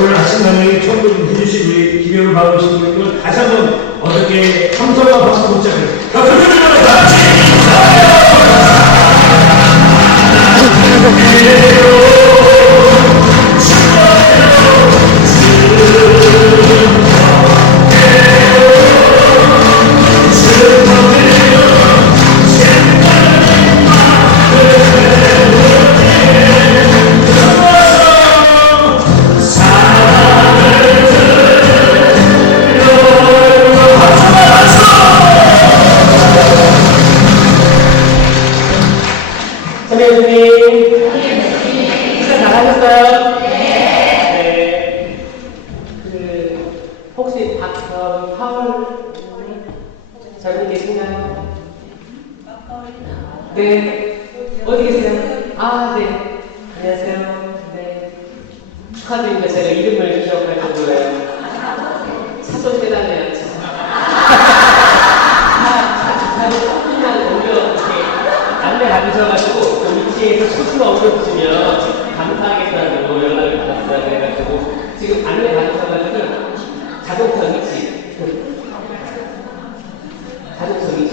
오늘 아침 저녁에 처음으로 해주신 우리 김영을 받으신 분들 다시 한번 어떻게 함성과 박수 문자를 선생님, 시간 잘하셨어요? 네. 혹시 파울 저분 계신가요? 네. 어디 계세요? 네. 안녕하세요. 네. 축하드립니다. 제가 이름을 기억할 정도예요. 사돈 해달래요. 안내 받으셔가지고 그 위치에서 소식 옮겨주시면 감사하겠다고 연락을 받았어요. 그래가지고 지금 안내 받으셔가지고 자동차 위치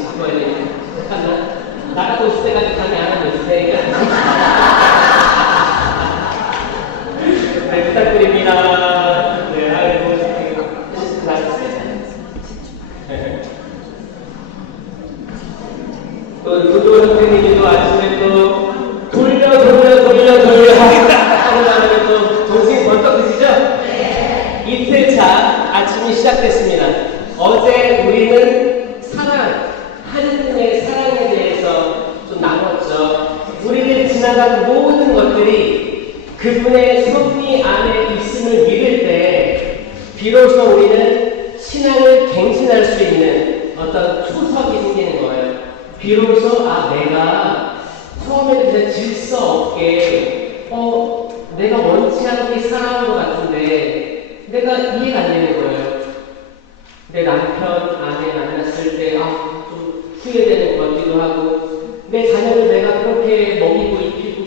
바꿔야 되는데 잠깐만 나가고 있을 때까지 감이 안 하고 있을 테니까 네, 부탁드립니다. 네, 아이고 또 도도 선생님도 아침에 또 돌려 하는 다음에 또 정신이 벌떡 드시죠? 네. 이틀차 아침이 시작됐습니다. 어제 우리는 하느님의 사랑에 대해서 좀 나눴죠. 우리를 지나간 모든 것들이 그분의 섭리 안에 있음을 믿을 때 비로소 우리는 신앙을 갱신할 수 있는 어떤 초석이 생기는 거예요. 비로소 내가 처음에는 그냥 질서 없게 내가 원치 않게 살아온 것 같은데 내가 이해가 안 되는 거예요. 내 남편, 아내 만났을 때 좀 후회되는 것 같기도 하고 내 자녀를 내가 그렇게 먹이고 입히고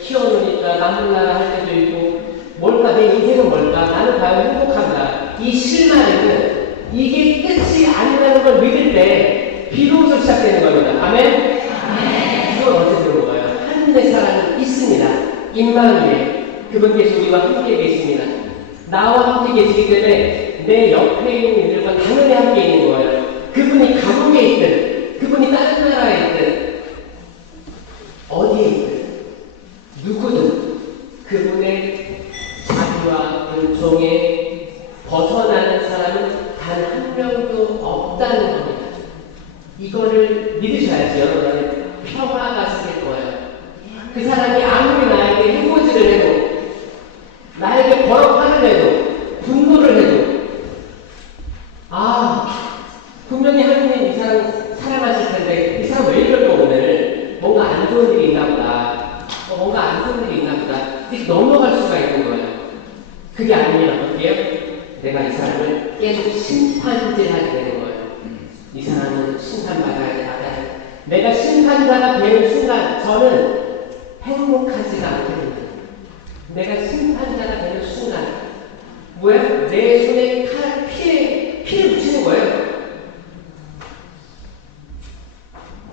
키워놓으니까 나몰라 할 때도 있고 뭘까 내 인생은 뭘까 나는 과연 행복한가 이 실마리는 이게 끝이 아니라는 걸 믿을 때 비로소 시작되는 겁니다. 아멘? 이건 어떻게 되는 거예요? 하나님의 사랑은 있습니다. 임마누엘 그분께서 우리와 함께 계십니다. 나와 함께 계시기 때문에 내 옆에 있는 이들과 당연히 함께 있는 거예요. 그분이 감옥에 있든 그분이 다른 나라에 있든 어디에 있든 누구든 그분의 자비와 은총에 벗어나는 사람은 단 한 명도 없다는 겁니다. 이거를 믿으셔야죠. 여러분 평화가 생길 거예요. 그 사람이 아무리 나에게 해코지를 해도 나에게 버럭하는 해도 분노를 해도 분명히 하느님 이 사람 사랑하실 텐데 이 사람 왜 이럴까 오늘 뭔가 안 좋은 일이 있나 보다 뭔가 안 좋은 일이 있나 보다 이렇게 넘어갈 수가 있는 거예요. 그게 아니면 어떻게 해요? 내가 이 사람을 계속 심판질하게 되는 거예요. 이 사람은 심판받아야 돼. 내가 심판자가 되는 순간 저는 행복하지가 않게 됩니다. 내가 심판자가 되는 순간 뭐야? 내 손에 피를 붙이는 거예요.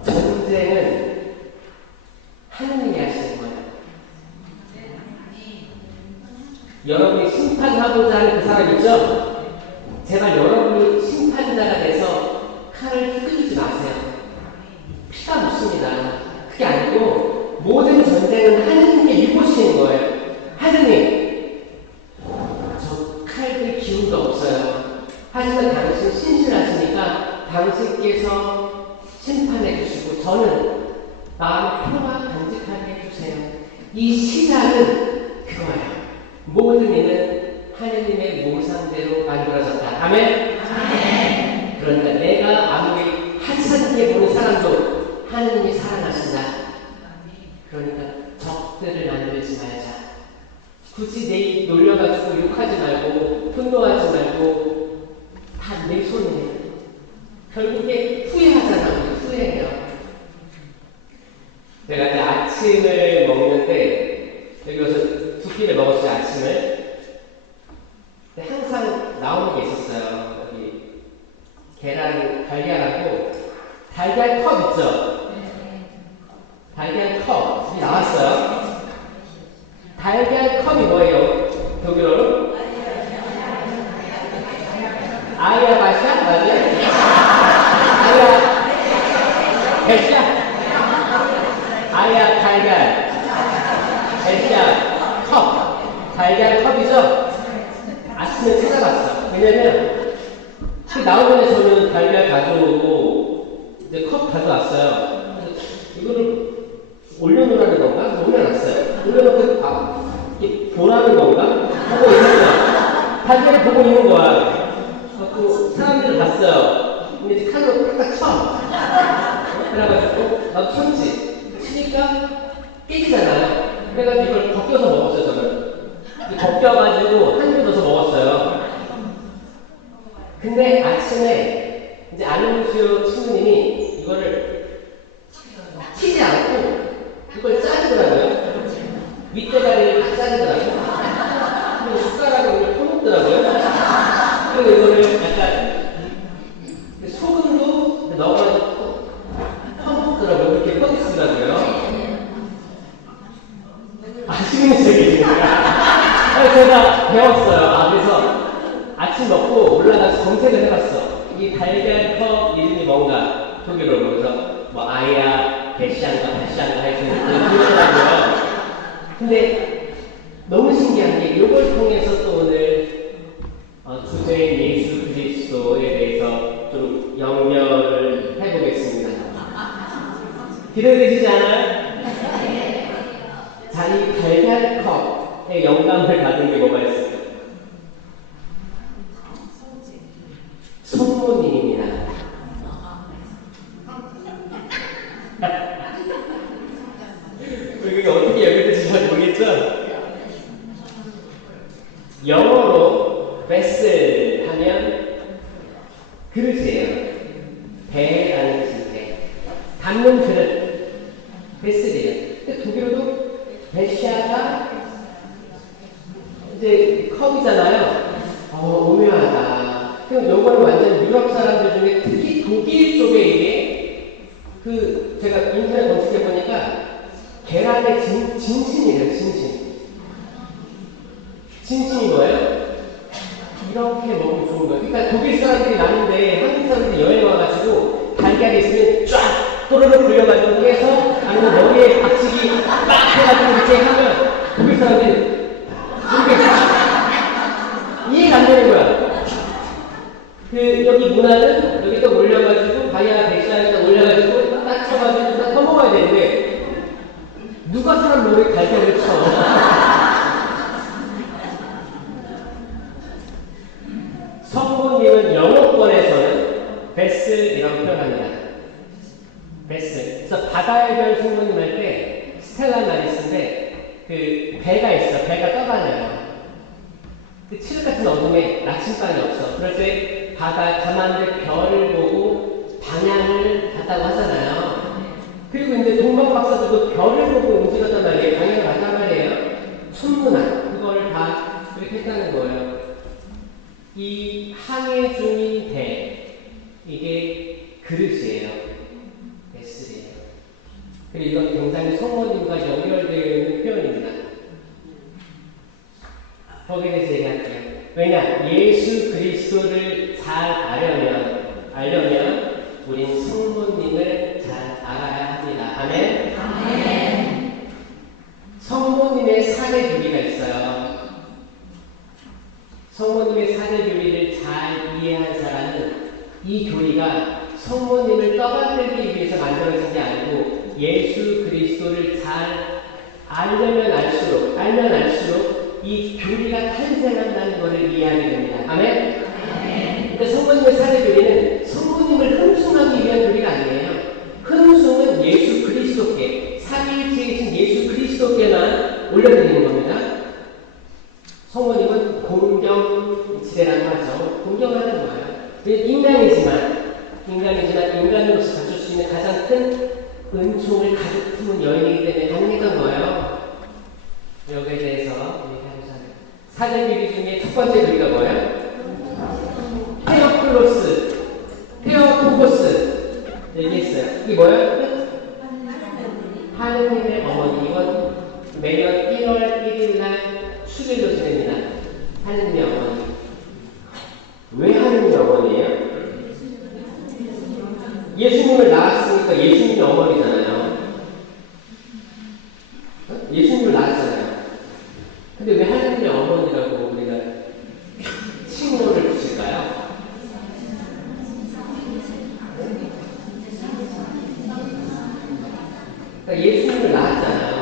전쟁은 하느님이 하시는 거예요. 여러분이 심판하고자 하는 그 사람 있죠? 제발 여러분이 심판자가 돼서 칼을 휘두르지 마세요. 피가 묻습니다. 그게 아니고 모든 전쟁은 하느님께 이보시는 거예요. 하느님, 저 칼들 기운도 없어요. 하지만 당신 신실하시니까 당신께서 심판해 주시고 저는 마음의 평화 간직하게 해주세요. 이 시작은 그거예요. 모든 일은 하느님의 모상대로 만들어졌다. 아멘? 아멘. 그러니까 내가 아무리 하찮게 보는 사람도 하느님이 사랑하신다. 그러니까 적들을 만들지 말자. 굳이 내 입 놀려가지고 욕하지 말고 분노하지 말고 다 내 손이에요. 결국에 후회하잖아. 후회해요. 내가 이제 아침을 먹는데 여기 와서 두 끼를 먹었어요. 아침을. 달걀 컵 있죠? 달걀 컵이 나왔어요. 달걀 컵이 뭐예요? 독일어로? 아이아바샤? 맞아요? 배샤? 아야 달걀 배샤 컵 달걀 컵이죠? 아침에 찾아봤어. 왜냐면 그 나오기 전에 저는 달걀 가져오고 이제 컵 가져왔어요. 이거를 올려놓으라는 건가? 올려놨어요. 올려놓고 이렇게 보라는 건가? 보고 있는 거야. 달걀을 보고 있는 거야. 그래서 사람들을 봤어요. 근데 이제 칼로 딱 쳐. 그래가지고 나도 쳤지. 치니까 깨지잖아요. 그래가지고 이걸 벗겨서 먹었어요. 저는 벗겨가지고 한 입 넣어서 먹었어요. 근데 아침에 이제 아르누시오 친구님이 이거를 튀지 않고 이걸 자르더라고요. 윗대가리를 다 자르더라고요. 그리고 숟가락으로 이걸 퍼먹더라고요. 그리고 이거를 약간 소금도 넣어가지고 퍼먹더라고요. 이렇게 퍼먹더라고요. 아시는 얘기입니다. 제가 배웠어요. 그래서 아침 먹고 올라가서 검색을 해봤어. 이 달걀컵 이름이 뭔가 독일어로. 그래서 뭐 아야 베시안가 해서 그러더라고요. 근데 너무 신기한 게 이걸 통해서 또 오늘 주제인 예수 그리스도에 대해서 좀 연결을 해보겠습니다. 기대되시지 않아요? 자, 이 달걀컵의 영감을 받은 게 뭐가 있을까요? 성모님입니다. 그게 어떻게 연결될지 잘 모르겠죠? 영어로 베슬 하면 그릇이에요. 배라는 뜻인데 담는 그릇 베슬이에요. 근데 독일어도 베샤가 이제 컵이잖아요. 오묘하다. 그럼 요거는 완전 유럽 사람들 중에 특히 독일 쪽에 이게 제가 인터넷 검색해 보니까 계란의 진심이래요. 진심이 뭐예요? 이렇게 먹으면 좋은 거예요. 그러니까 독일 사람들이 많은데 한국 사람들이 여행 와가지고 달걀이 있으면 쫙 또르르 굴려가지고 해서 아니면 머리에 박치기 빡 해가지고 이렇게 하면 독일 사람들이 이렇게 이해가 안 되는 거야. 여기 문화는 여기다 올려가지고 바야 백샤에다 올려가지고 딱 쳐가지고 딱 퍼먹어야 되는데 누가 사람 머리에 달걀을 쳐? 성모님은 영어권에서는 베슬이라고 표현합니다. 베슬. 그래서 바다의 별 성모님 할 때 스텔라 마리스인데 배가 있어. 배가 떠다녀요. 칠흑 같은 어둠에 나침반이 없어. 그럴 때 바다 가만히 별을 보고 방향을 봤다고 하잖아요. 그리고 이제 동방 박사들도 별을 보고 움직였단 말이에요. 방향을 봤단 말이에요. 천문학 그걸 다 그렇게 했다는 거예요. 이 항해 중인 배 이게 그릇이에요. 베슬이에요. 그리고 이건 굉장히 성모님과 연결되어 있는 표현입니다. 거기에 대해서 얘기할게요. 왜냐? 예수 그리스도를 잘 알려면 우린 성모님을 잘 알아야 합니다. 아멘? 아멘. 성모님의 사대 교리가 있어요. 성모님의 사대 교리를 잘 이해한 사람은 이 교리가 성모님을 떠받들기 위해서 만들어진 게 아니고 예수 그리스도를 잘 알면 알수록 이 교리가 탄생한다는 것을 이해하게 됩니다. 아멘? 근데 성모님의 사대 교리는 성모님을 흠숭하기 위한 교리가 아니에요. 흠숭은 예수 그리스도께, 삼위일체이신 예수 그리스도께만 올려드리는 겁니다. 성모님은 공경지대라고 하죠. 공경하는 거예요. 인간이지만 인간으로서 갖출 수 있는 가장 큰 은총을 가득 품은 여인이기 때문에 강력한 거예요. 여기에 대해서 얘기하자면 사대 교리 중에 첫 번째 교리가 뭐예요? 테오크로스, 테오토코스. 얘기했어요. 이게 뭐예요? 하느님의 어머니. 이건 매년 1월 1일 날 축일로 지냅니다. 하느님의 어머니. 왜 하느님의 어머니예요? 예수님을 낳았으니까 예수님의 어머니잖아요. 예수님을 낳았잖아요. 근데 왜 하느님의 어머니라고 우리가 칭호를 붙일까요? 그러니까 예수님을 낳았잖아요.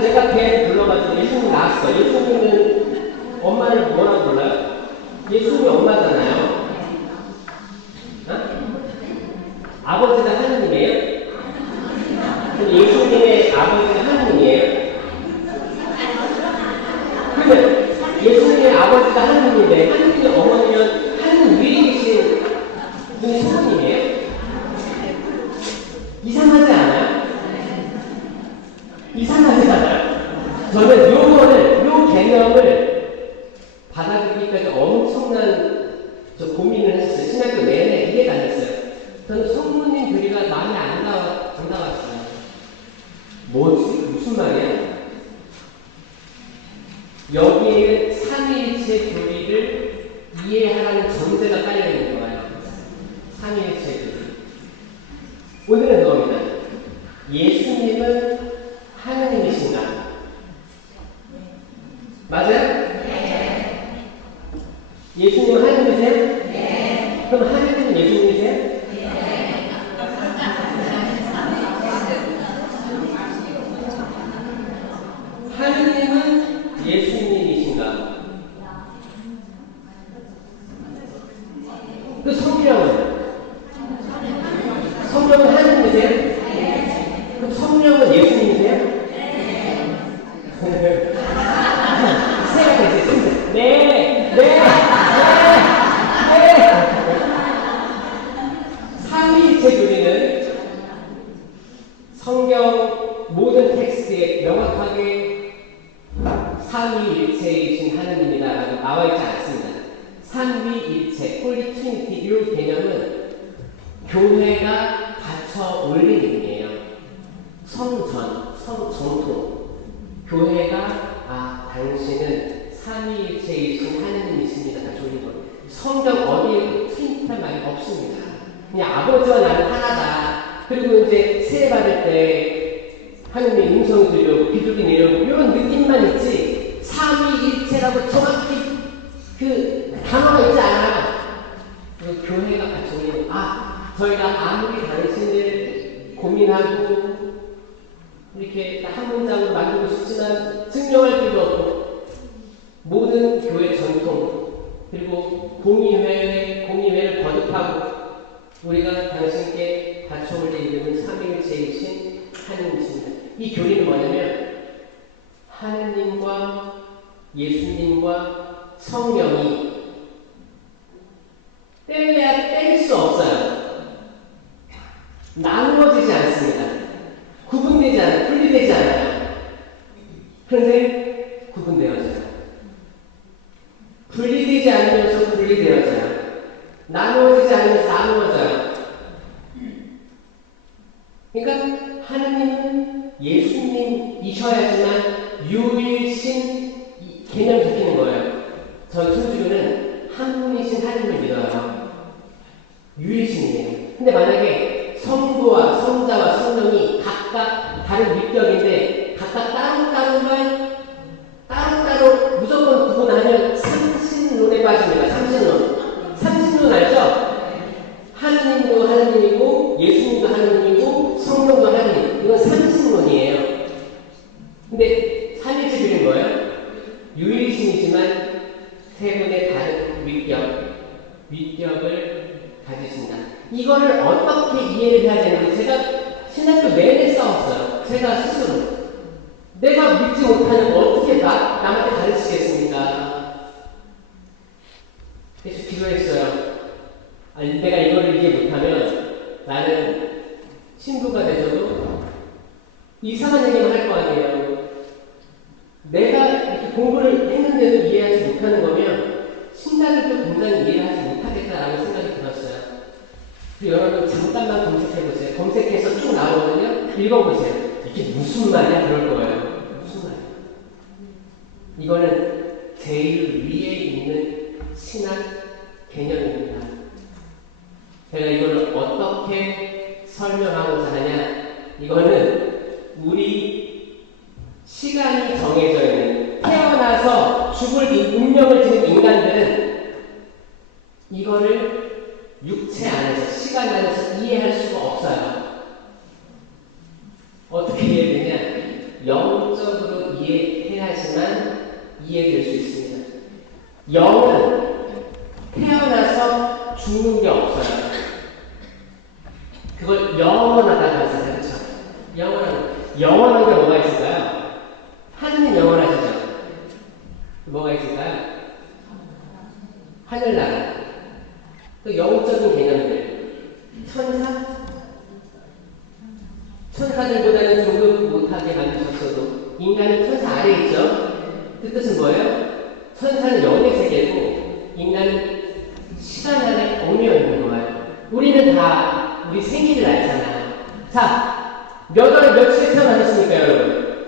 내가 배 불러가지고 예수님 낳았어. 예수님은 엄마를 뭐라고 불러요? 예수님이 엄마잖아요. 어? 아버지가 하느님이에요? 그럼 예수님의 아버지가 하느님이에요? 그러면 예수님의 아버지가 하느님인데 하느님의 어머니면 하느님 위에 계신 분이 성모님이에요? 이상하지 않아요? 이상하지 않아요? 저는 요 개념을 받아들이기까지 엄청난 고민을 했어요. 신학교 내내 이해가 안 됐어요. 저는 성모님 교리가 마음에 안 닿았어요. 뭐지? 무슨 말이야? 여기에는 삼위일체 교리를 이해하라는 전제가 깔려있는 거예요. 삼위일체 교리. 오늘은 그겁니다. 예수님은 하느님이신가? 맞아요? 네. 예수님은 하느님이세요? 네. 그럼 하느님은 예수님이세요? 네. 하느님은 예수님이신가? 그 성령은? 성령은 하느님이세요? 네. 그럼 성령은 예수님이세요? 네. 네, 네, 네. 삼위일체 교리는 성경 모든 텍스트에 명확하게 삼위일체이신 하느님이다라고 나와있지 않습니다. 삼위일체, 홀리 트리니티 이 개념은 교회가 갖춰 올린 의미예요. 성전통. 교회가 당신은 삼위일체이신 하느님이십니다. 조린 거. 성경 어디에 트리니티란 말이 없습니다. 그냥 아버지와 나는 하나다. 그리고 이제 세례 받을 때 하느님의 음성이 들려오고 비둘기 내려오고 이런 느낌만 있지 삼위일체라고 정확히 그 단어가 있지 않아요. 그 교회가 같이 올리는 저희가 아무리 당신을 고민하고 이렇게 한 문장으로 만들고 싶지만 증명할 필요 없고 모든 교회 전통 그리고 공의회를 거듭하고 우리가 당신께 갖춰올린 이름은 삼위일체이신 하느님이십니다. 이 교리는 뭐냐면 하느님과 예수님과 성령이 뗄래야 뗄 수 없어요. 나누어지지 않습니다. 구분되지 않아요. 분리되지 않아요. 그런데 구분되어져요. 분리되지 않으면서 분리되어져요. 나누어지지 않으면서 나누어져요. 그러니까 하느님은 예수님이셔야지만 유일신 개념이 잡히는 거예요. 저희 천주교는 한 분이신 하느님을 믿어요. 유일신이에요. 근데 만약에 성부와 성자와 성령이 각각 다른 위격인데 각각 따로 무조건 구분하면 삼신론에 빠집니다. 삼신론 알죠? 하느님도 하느님이고 예수님도 하느님이고 성령도 하느님. 이건 삼신론이에요. 근데 삼일체 교리는 뭐예요? 유일신이지만 세 분의 다른 위격을 가지신다. 이거를 어떻게 이해를 해야 되는지 제가 신학교 내내 싸웠어요. 제가 스스로. 내가 믿지 못하는 어떻게 남한테 가르치겠습니까? 그래서 기도했어요. 내가 이거를 이해 못하면 나는 신부가 돼서도 이상한 얘기만 할 거 아니에요. 내가 이렇게 공부를 했는데도 이해하지 못하는 거면 신자들도 굉장히 읽어보세요. 이게 무슨 말이야? 그럴 거예요. 무슨 말이야? 이거는 제일 위에 있는 신학 개념입니다. 제가 이걸 어떻게 설명하고자 하냐? 이거는 우리 시간이 정해져 있는 태어나서 죽을 이 운명을 지닌 인간들은 이거를 육체 안에서 시간 안에서 이해할 수가 없어요. 어떻게 이해되냐? 영적으로 이해해야지만 이해될 수 있습니다. 영은 태어나서 죽는 게 없어요. 그걸 영원하다고 하잖아요. 그렇죠? 영원한 게 뭐가 있을까요? 하느님 영원하시죠? 뭐가 있을까요? 하늘나라. 또 영적인 개념들. 천사? 천사들보다는 조금 못하게 만드셨어도 인간은 천사 아래에 있죠? 그 뜻은 뭐예요? 천사는 영의 세계고 인간은 시간 안에 얽매여 있는 거예요. 우리는 다 우리 생일을 알잖아요. 자, 몇 월 며칠에 태어나셨습니까, 여러분?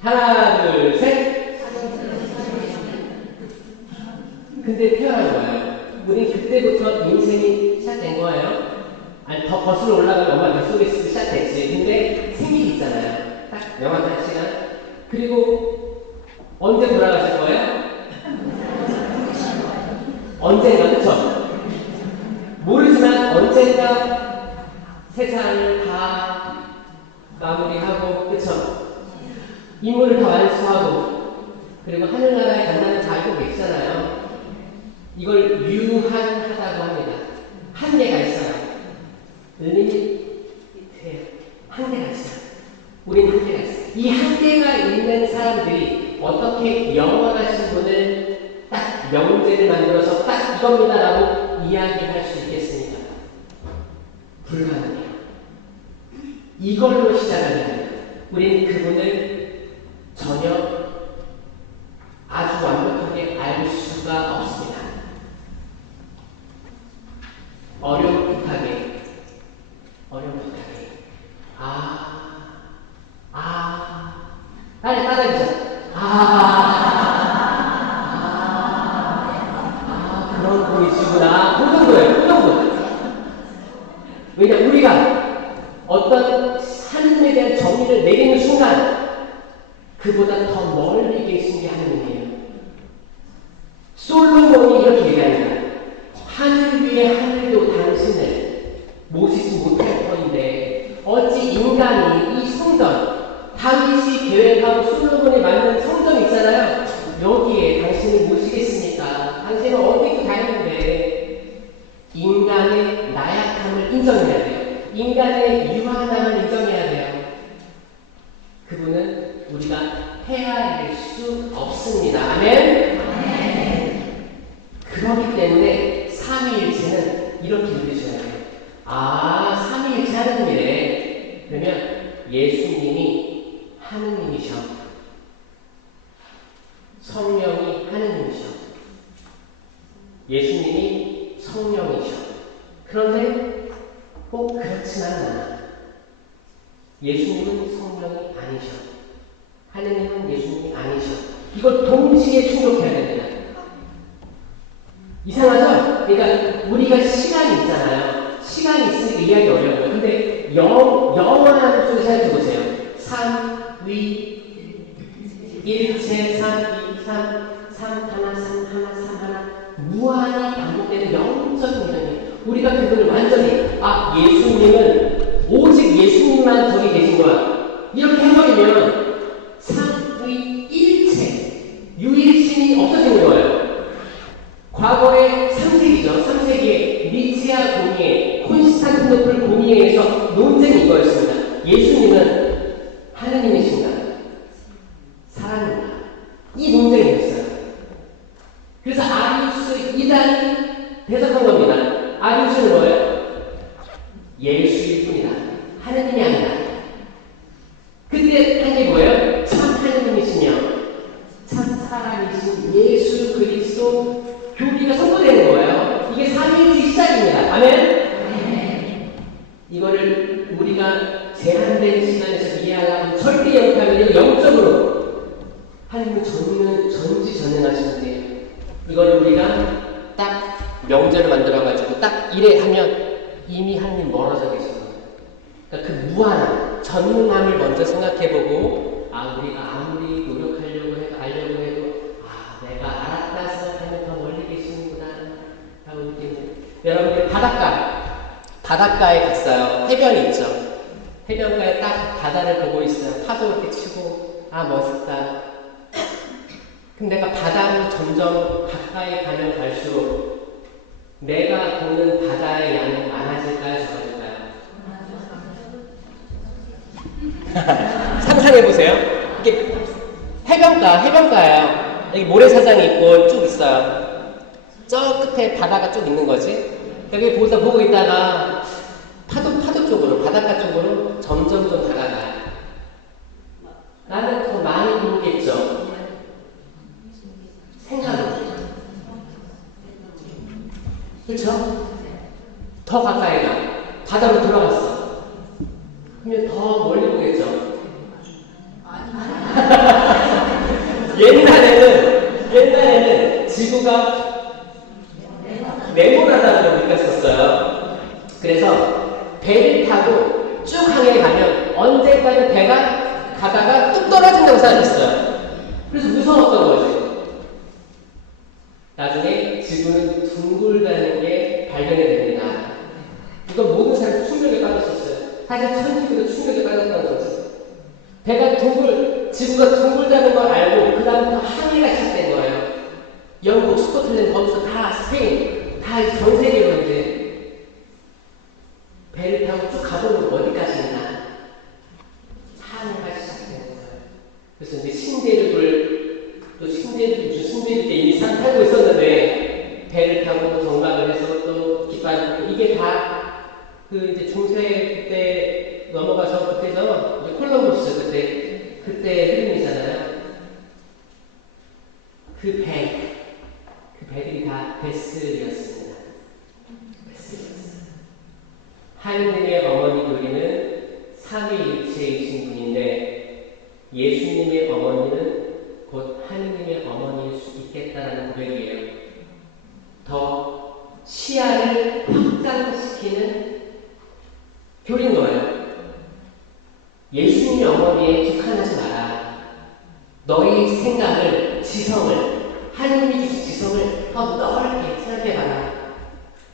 하나, 둘, 셋. 근데 태어난 거예요. 우린 그때부터 인생이 시작된 거예요. 아니, 더 거슬러 올라가면 엄마 뱃속에서 시작됐지. 근데 생일이 있잖아요. 딱 명확한 시간. 그리고 언제 돌아가실 거예요? 언젠가, 그쵸? 모르지만 언젠가 세상을 다 마무리하고, 그쵸? 임무를 다 완수하고, 그리고 하늘나라에 간다는 다 알고 계시잖아요. 이걸 유한하다고 합니다. 한계가 있어요. 한계가 있어요. 우린 한계가 있어요. 이 한계가 있는 사람들이 어떻게 영원하신 분을 딱 명제를 만들어서 딱 이겁니다라고 이야기할 수 있겠습니까? 불가능해요. 이걸로 시작을 합니다. 우린 그분을 전혀 아주 완벽하게 알 수가 없습니다. 어렴풋하게 따라해보자. 그런 분이시구나. 그 정도예요. 그 정도. 왜냐, 우리가 어떤 하느님에 대한 정의를 내리는 순간 그보다 더 멀리 계신 게 하느님이에요. 솔로몬이 이렇게 얘기합니다. 하늘 위에 하늘도 당신을 모시지 못할 터인데 어찌 인간이 이 성전, 다윗이 계획하고 솔로몬이 만든 성전 있잖아요. 여기에 당신을 모시겠습니까? 당신은 어디서 다녔는데 인간의 나약함을 인정해야 돼요. 인간의 유한함을 인정해야 돼요. 그분은 우리가 헤아릴 수 없습니다. 아멘? 아멘. 그렇기 때문에 삼위일체는 이렇게 믿으셔야 돼요. 삼위일체 하느님이래. 그러면 예수님이 하느님이셔. 성령이 하느님이셔. 예수님이 성령이셔. 그런데 꼭 그렇지만은 않아. 예수님은 성령이 아니셔. 하느님은 예수님이 아니셔. 이걸 동시에 충족해야 됩니다. 이상하죠? 그러니까 우리가 시간이 있잖아요. 시간이 있으니까 이해하기 어려워요. 근데 영원한 쪽에 생각해보세요. 삼위 일체 삼 하나 무한히 반복되는 영적인 개념이에요. 우리가 그걸 완전히 예수님은 오직 예수님만 저기 계신 거야. 이렇게 해버리면 삼위일체 유일신이 없어지는 거예요. 과거에 3세기죠. 3세기에 니치아 공의회, 콘스탄티노플 공의회에서 논쟁이 이거였습니다. 예수님은 하느님이신가? 사람인가? 이 논쟁이었어요. 그래서 아리우스 이단이 대적한 겁니다. 아리우스는 뭐예요? 예수의 이래 하면 이미 하나님 멀어져 계신 거예요. 그러니까 그 무한함, 전능함을 먼저 생각해보고 우리가 아무리 노력하려고 해도 알려고 해도 내가 알았다 생각하면 더 멀리 계시는구나 라고 느끼는. 여러분들 바닷가에 갔어요. 해변이 있죠. 해변가에 딱 바다를 보고 있어요. 파도 이렇게 치고 멋있다. 그럼 내가 바다로 점점 가까이 가면 갈수록 내가 보는 바다의 양이 많아질까요? 적어질까요? 상상해보세요. 이게 해변가예요. 여기 모래사장이 있고 쭉 있어요. 저 끝에 바다가 쭉 있는 거지. 여기 보고 있다가 파도 쪽으로, 바닷가 쪽으로 점점 좀 다가가요. 나는 더 많이 보겠죠. 생각으로. 그렇죠? 더 가까이 가. 바다로 들어갔어. 그러면 더 멀리 보겠죠. 옛날에는 지구가 네모나다는 걸 느꼈었어요. 그래서 배를 타고 쭉 항해 가면 언젠가는 배가 가다가 뚝 떨어진다고 생각했어요. 그래서 무서웠던 거지. 나중에 지구는 둥글다는 게 발견이 됩니다. 이건 모든 사람이 충격에 빠졌었어요. 사실 천주교도 충격에 빠졌다는 거지. 지구가 둥글다는 걸 알고 그 다음부터 항해가 시작된 거예요. 영국, 스코틀랜드, 거기서 다 스페인, 다 전 세계로 이제 배를 타고 쭉 가보는 어디까지 있나 항해가 시작된 거예요. 그래서 이제 무슨 신대륙 때 이미 살고 있었는데 배를 타고 정박을 해서 또 깃발 이게 다 이제 중세 때 넘어가서 그때죠. 이제 콜럼버스 그때 흐름이잖아요. 그 배들이 다 베슬이었습니다. 하느님의 어머니 교리는 삼위일체이신 분인데 예수님의 어머니는 곧 하느님의 어머니일 수 있겠다라는 고백이에요. 더 시야를 확장시키는 교리인 거예요. 예수님의 어머니에 국한하지 마라. 너희 생각을, 지성을, 하느님이 주신 지성을 더 넓게 생각해봐라.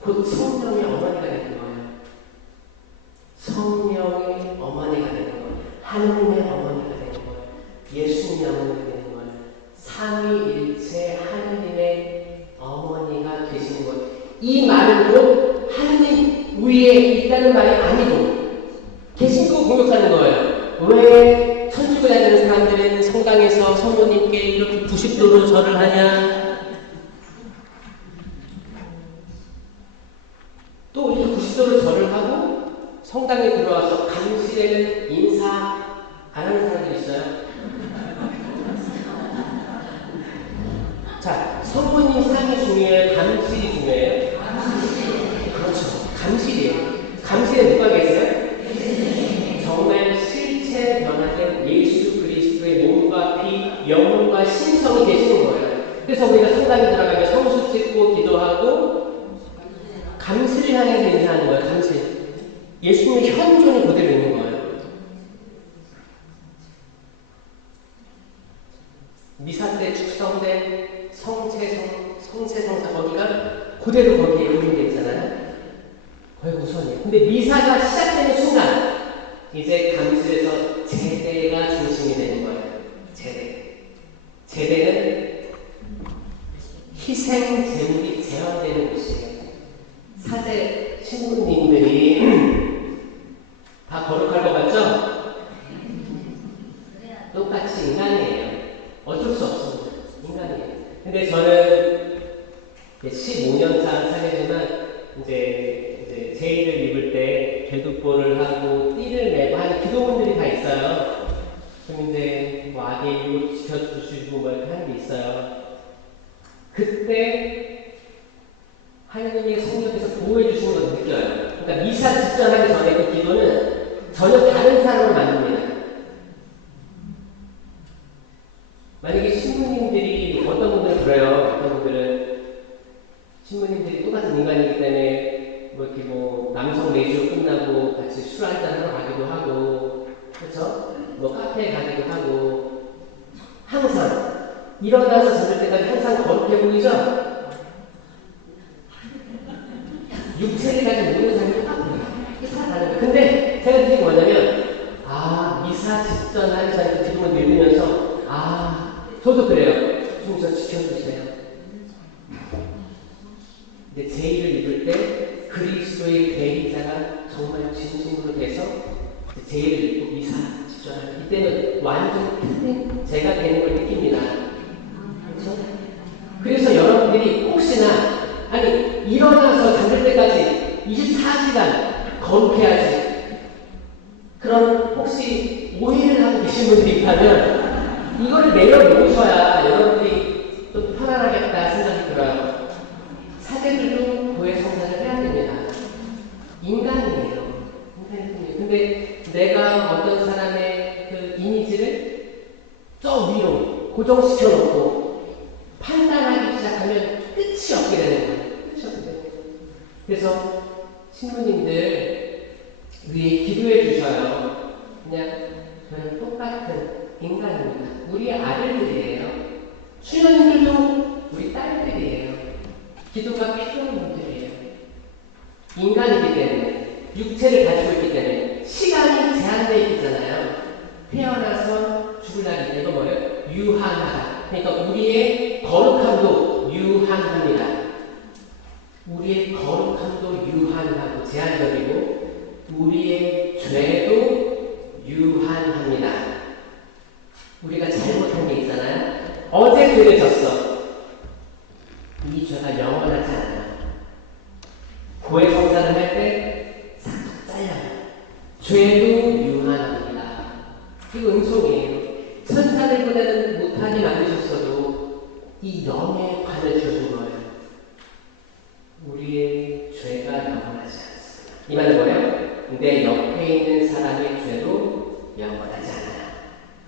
곧 성령의 어머니가 되는 거예요. 성령의 어머니가 되는 거예요. 하느님의 어머니가 되는 거예요. 예수님의 어머니가 되는 거예요. 삼위일체 하느님의 어머니가 되시는 거예요. 이 말은 곧 하느님 위에 있다는 말이 아니고 계신 거 공격하는 거예요. 왜 천주교 다니는 사람들은 성당에서 성모님께 이렇게 90도로 절을 하냐? 또 이렇게 90도로 절을 하고 성당에 들어와서 감실에는 인사 안 하는 사람들이 있어요. 자, 성모님 상이 중요해요? 감실이 중요해요? 그렇죠. 감실이에요. 감실에 누가 계세요? 정말 실체 변화된 예수 그리스도의 몸과 피, 영혼과 신성이 되시는 거예요. 그래서 우리가 성당에 들어가면 성수 찍고 기도하고 감실을 향해서 인사하는 거예요. 감실. 예수님의 현존이 그대로 있는 거예요. 미사 때 축성된 성체성사 거기가 그대로 거기에 의미되어 있잖아요. 거의 우선이에요. 근데 미사가 시작되는 순간 이제 감실에서 제대가 중심이 되는 거예요. 제대는 희생 제물이 제한되는 곳이에요. 사제 신부님들이 다 거룩할 것 같죠? 똑같이 인간이에요. 어쩔 수 없습니다. 인간이에요. 근데 저는 15년차 사례지만 이제 제의를 입을 때 개두보를 하고 띠를 매고 하는 기도원들이 다 있어요. 그럼 이제 아기 이거 지켜주시고 뭐 이렇게 하는 게 있어요. 그때 하나님의 성령께서 보호해 주시는 걸 느껴요. 그러니까 미사 직전하기 전에 그 기도는 전혀 다른 사람을 만듭니다. 만약에 신부님들이 어떤 분들은 그래요. 어떤 분들은 신부님들이 똑같은 인간이기 때문에 뭐 이렇게 뭐 남성 레이저 끝나고 같이 술 한잔 하러 가기도 하고, 그렇죠? 뭐 카페에 가기도 하고, 항상 일어나서 잠들 때까지 항상 거룩해 보이죠? 육체를 가진 모든 사람이 똑같아요. 살아가는 거예요. 근데 제가 느낀 게 뭐냐면, 미사 직전 하루살이 기도만 읽으면서, 저도 그래요. 좀 저 지켜주세요. 근데 제1을 입을 때 그리스도의 대리자가 정말 진심으로 돼서 제1을 입고 미사 직전하면 이때는 완전 큰 제가 되는 걸 느낍니다. 그렇죠? 그래서 여러분들이 혹시나 일어나서 잠들 때까지 24시간 거룩해야지. 그럼 혹시 오해를 하고 계신 분들이 있다면 이거를 내려놓으셔야 여러분들이 좀 편안하겠다 생각이 들어요. 사제들도 교회 성사를 해야 됩니다. 인간이에요. 근데 내가 어떤 사람의 그 이미지를 저 위로 고정시켜 놓고 판단하기 시작하면 끝이 없게 되는 거예요. 끝이 없게 되는 거예요. 그래서 신부님들 위에 기도해 주셔요. 그냥 저는 똑같은 인간입니다. 우리 아들들이에요. 수녀님들도 우리 딸들이에요. 기도가 필요한 분들이에요. 인간이기 때문에, 육체를 가지고 있기 때문에 시간이 제한되어 있잖아요. 태어나서 죽을 날이 이거 뭐예요? 유한하다. 그러니까 우리의 거룩함도 유한합니다. 우리의 거룩함도 유한하고 제한적이고 우리의 죄도 유한합니다. 우리가 잘못한 게 있잖아요. 어제 죄를 졌어. 이 죄가 영원하지 않아요. 교회 성사를 할 때 싹둑 잘려요. 죄도 유한합니다. 이거 은총이에요. 천사들보다는 못하게 만드셨어도 이 영에 관을 주신 거예요. 우리의 죄가 영원하지 않습니다. 이 말은 뭐예요? 내 옆에 있는 사람의 죄도 영원하지 않아요.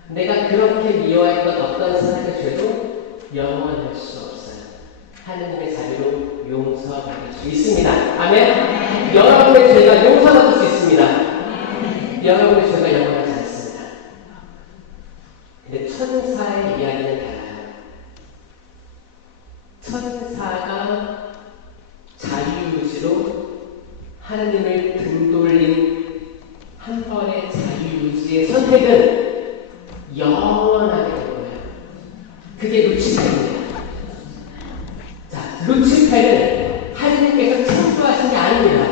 내가 그렇게 미워했던 어떤 사람의 죄도 영원할 수 없어요. 하느님의 자비로 용서받을 수 있습니다. 아멘? 여러분의 죄가 용서받을 수 있습니다. 여러분의 죄가 영원하지 않습니다. 근데 천사의 이야기는 달라요. 천사가 자유유지로 하나님을 등돌린 한 번의 자유유지의 선택은 영원하게 될 거예요. 그게 루치페입니다. 자, 루치페는 하나님께서 창조하신 게 아닙니다.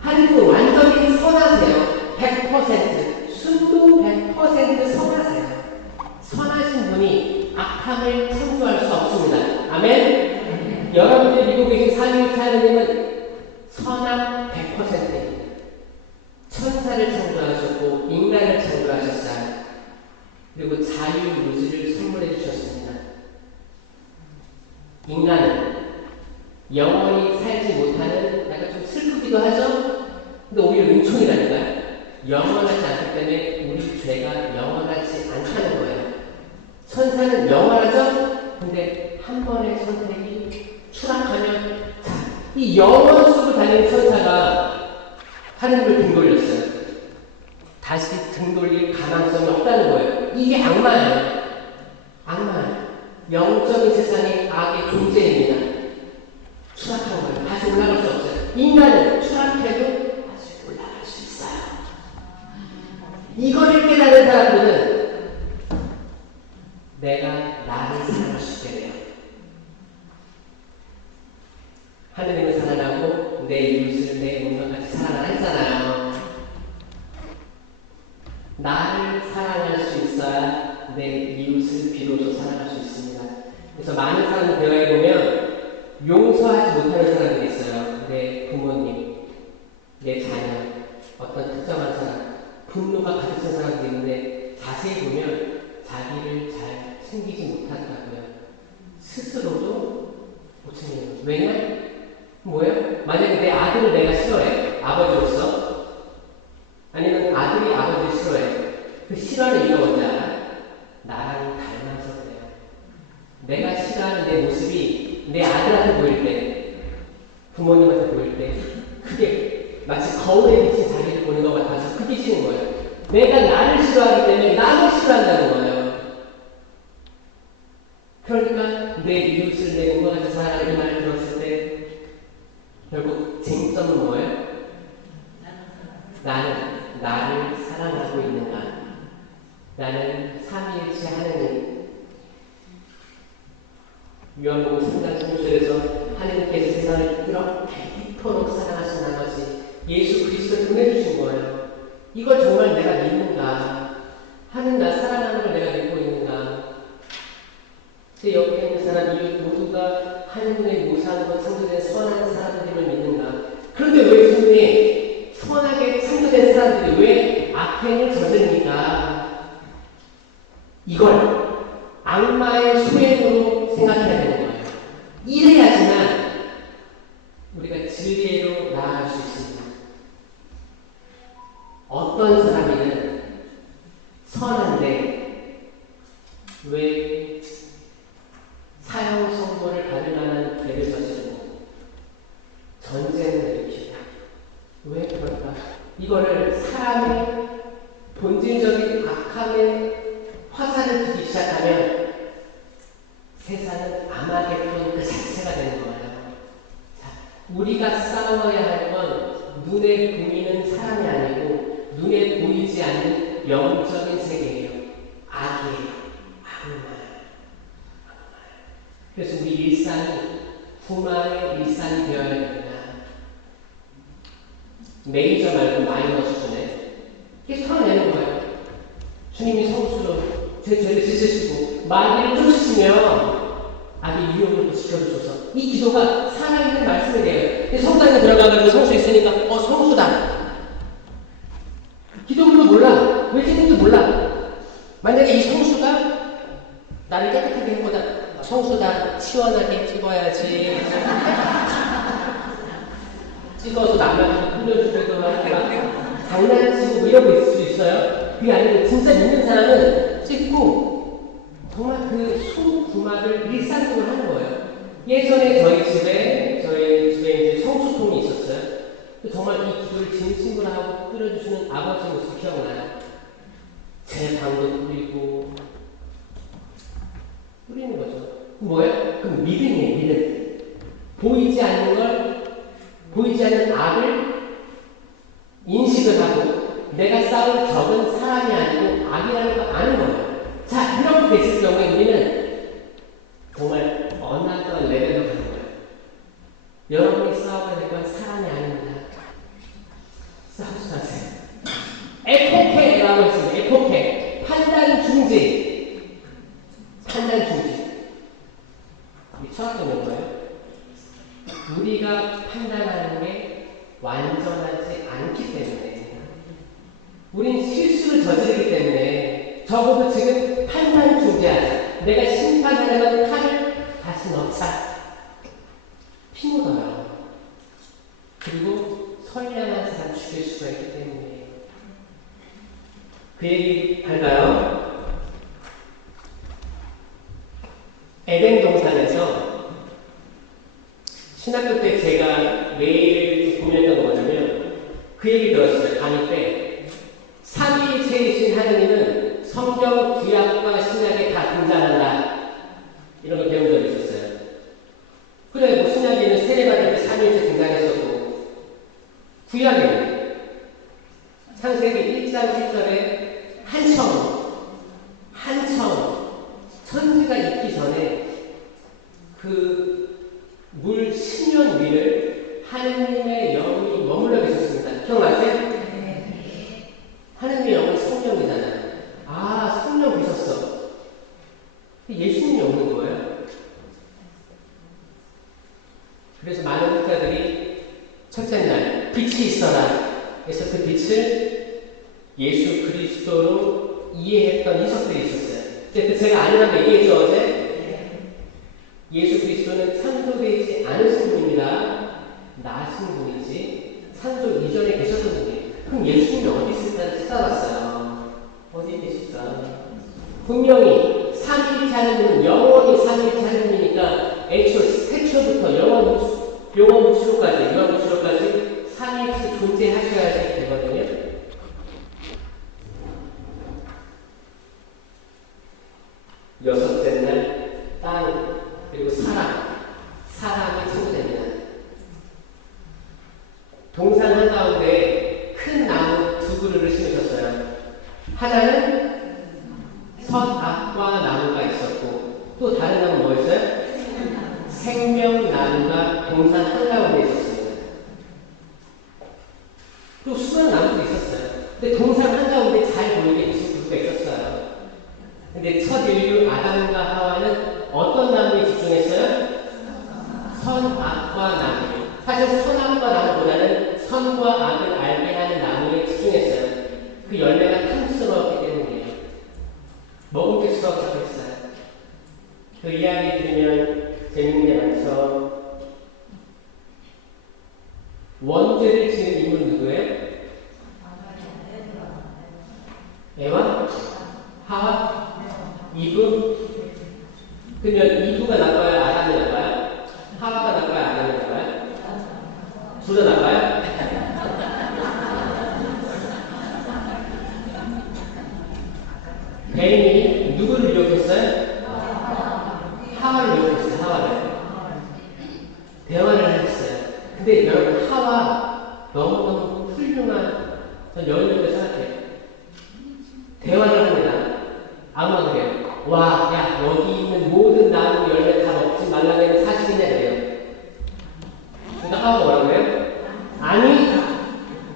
하나님은 완전히 선하세요. 100%. 순도 100% 선하세요. 선하신 분이 악함을 창조할 수 없습니다. 아멘? 여러분들이 믿고 계신 삼위일체 하나님은 선함 100%입니다. 천사를 창조하셨고 인간을 창조하셨어요. 그리고 자유의지를 선물해 주셨습니다. 인간은 영원히 살지 못하는, 약간 좀 슬프기도 하죠? 근데 오히려 은총이라니까요. 영원하지 않기 때문에 우리 죄가 영원하지 않다는 거예요. 천사는 영원하죠? 근데 한 번의 선택이 추락하면, 이 영원 속을 달리는 천사가 하나님을 등 돌렸어요. 다시 등 돌릴 가능성이 없다는 거예요. 이게 악마예요. 악마예요. 영적인 세상의 악의 존재입니다. 추락한 거예요. 다시 올라갈 수 없어요. 인간은 추락해도 다시 올라갈 수 있어요. 이거를 깨달은 사람들은 내가 나를 사랑할 수 있게 돼요. 하느님을 사랑하고 내 이웃을 내 몸과 같이 사랑하라 했잖아요. 나를 사랑할 수 있어야 내 이웃을 비로소 사랑할 수 있습니다. 그래서 많은 사람들 대화해 보면 용서하지 못하는 사람들이 있어요. 내 부모님, 내 자녀, 어떤 특정한 사람, 분노가 가득한 사람들이 있는데 자세히 보면 자기를 잘 챙기지 못하더라고요. 스스로도 못 챙겨요. 왜냐? 뭐예요? 만약에 내 아들을 내가 싫어해. 아버지로서. 아니면 아들이 아버지를 싫어해. 그 싫어하는 이유가 뭔지 알아? 나랑 닮아서 그래요. 내가 싫어하는 내 모습이 내 아들한테 보일 때, 부모님한테 보일 때, 그게 마치 거울에 비친 자기를 보는 것 같아서 크게 지는 거예요. 내가 나를 싫어하기 때문에 남을 싫어한다는 거예요. 그러니까 내 이웃을 내 몸과 같이 사랑하는 이 말을 들었을 때 결국 쟁점은 뭐예요? 나는 나를 사랑하고 있는가? 나는 삼위일체 하느님 요한복음 3장 16절에서 하느님께서 세상을 이렇게 이토록 사랑하신 나머지 예수 그리스도를 보내주신 거예요. 이걸 정말 내가 믿는가? 하는 나 사랑하는 걸 내가 믿고 있는가? 제 옆에 있는 사람 이웃 모두가 하느님의 무사하고 창조된 선한 사람들임을 믿는가? 그런데 왜 주님이 선하게 창조된 사람들이 왜 악행을 저지르니까? 이걸 악마의 소행으로 생각해야 되는 거예요. 이래야지만 우리가 진리로 나아갈 수 있습니다. 어떤 사람이든 선한데 왜 사형 선고를 받을 만한 죄를 저지르고 전쟁을 일으키다. 왜 그럴까? 이거를 사람의 본질적인 악함의 화살을 두기 시작하면 세상은 아마겟돈 그 자체가 되는 거예요. 자, 우리가 싸워야 할 건 눈에 보이는 사람이 아니고 눈에 보이지 않는 영적인 세계예요. 악이에요. 악마예요. 그래서 우리 일상이 부마의 일상이 되어야 됩니다. 메이저 말고 마이너 수준에 계속 털어내는 거예요. 주님이 성수로 제 죄를 씻으시고 마귀를 쫓으시며 아비 위험으로 지켜주소서. 이 기도가 살아있는 말씀이 돼요. 성당에 들어가가지고 성수 있으니까 성수다. 기도문도 몰라. 외치는지도 몰라. 만약에 이 성수가 나를 깨끗하게 해보다 성수다. 시원하게 찍어야지. 찍어서 남한테 흘려주기도 하고 장난치고 이러고 있을 수 있어요. 그게 아니고 진짜 믿는 사람은 찍고 정말 그 수구마를 일상적으로 하는 거예요. 예전에 저희 집에 이제 성수통이 있었어요. 정말 이 기도를 진심으로 하고 끓여주시는 아버지 모습 기억나요. 제 방도 뿌리고 뿌리는 거죠. 뭐예요? 그럼 믿음이에요. 믿음. 보이지 않는 악을 인식을 하고 내가 싸울 적은 사람이 아니고 악이라는 걸 아는 거예요. 자, 이렇게 됐을 경우에 우리는 정말 어나더 레벨로 가는 거예요. 여러분이 싸워야 될 건 사람이 아닙니다. 싸우지 마세요. 에포케라고 했습니다. 에포케. 판단 중지. 판단 중지. 이 철학적 용어예요. 우리가 판단하는 게 완전하지 않기 때문에 우린 실수를 저지르기 때문에 적어도 지금 판단 중지하자. 내가 심판하려면 칼을 다시 넣자. 피 묻어요. 그리고 선량한 사람 죽일 수가 있기 때문에 그 얘기 할까요? 에덴 동산에서 신학교 때 제가 매일 고민했던 거 뭐냐면 그 얘기 들었어요. 강의 때 삼위일체이신 하느님은 성경 구약과 신약에 다 등장한다. 이런 걸 배운 적이 있었어요. 그래, 뭐 신약에는 세례받을 때 삼위일체 등장했었고 구약에는 창세기 1장 1절에 한청 천지가 있기 전에 그 물 신년 위를 하느님의 영이 머물러 계셨습니다. 기억나세요? 네. 하느님의 영은 성령이잖아요. 아, 성령 계셨어. 예수님이 없는 거예요. 그래서 많은 학자들이 첫째 날 빛이 있어라. 그래서 그 빛을 예수 그리스도로 이해했던 해석들이 있었어요. 제가 아니라고 얘기했죠 어제? 예수 그리스도는 창조되지 않으신 분입니다. 나신 분이지 창조 이전에 계셨던 분이에요. 그럼 예수님이 어디 있을까를 찾아봤어요. 어디 계실까? 분명히 삼위일체 하느님은 영원히 삼위일체 하느님이니까 애초 태초부터 영원 무치로까지 3이 존재하셔야지 되거든요. 여섯째 날 땅, 그리고 사람이 창조됩니다. 동산 한가운데 큰 나무 두 그루를 심으셨어요. 하나는 선악과 나무가 있었고 또 다른 나무는 뭐였어요? 생명나무가 동산 한가운데 있었습니다. 또 수많은 나무도 있었어요. 근데 동산 한가운데 잘 보이게 무슨 구조가 있었어요. 근데 첫 인류 아담과 하와는 어떤 나무에 집중했어요? 선악과 나무. 사실 선악과 나무보다는 선과 악을 알게 하는 나무에 집중했어요. 그 열매가 탐스러웠기 때문이에요. 먹을 게 수확하고 있어요. 그 이야기 들으면 재밌는 게 많죠. 원죄를 지은 인물 누구예요? 에와? 하와? 이브? 그러면 이브가 나빠요? 아담이 나빠요? 하와가 나빠요? 아담이 나빠요? 둘 다 나빠요? 뱀이 누구를 유혹했어요? 하와를 유혹했어요. 하와를. 대화를 했어요. 근데 여러분 하와 너무너무 훌륭한 전 여인이라고 생각해요. 대화를 합니다. 아무나 그래요. 와, 야, 여기 있는 모든 나무 열매 다 먹지 말라는 사실이냐 그래요. 그러니까 하와가 뭐라고 해요?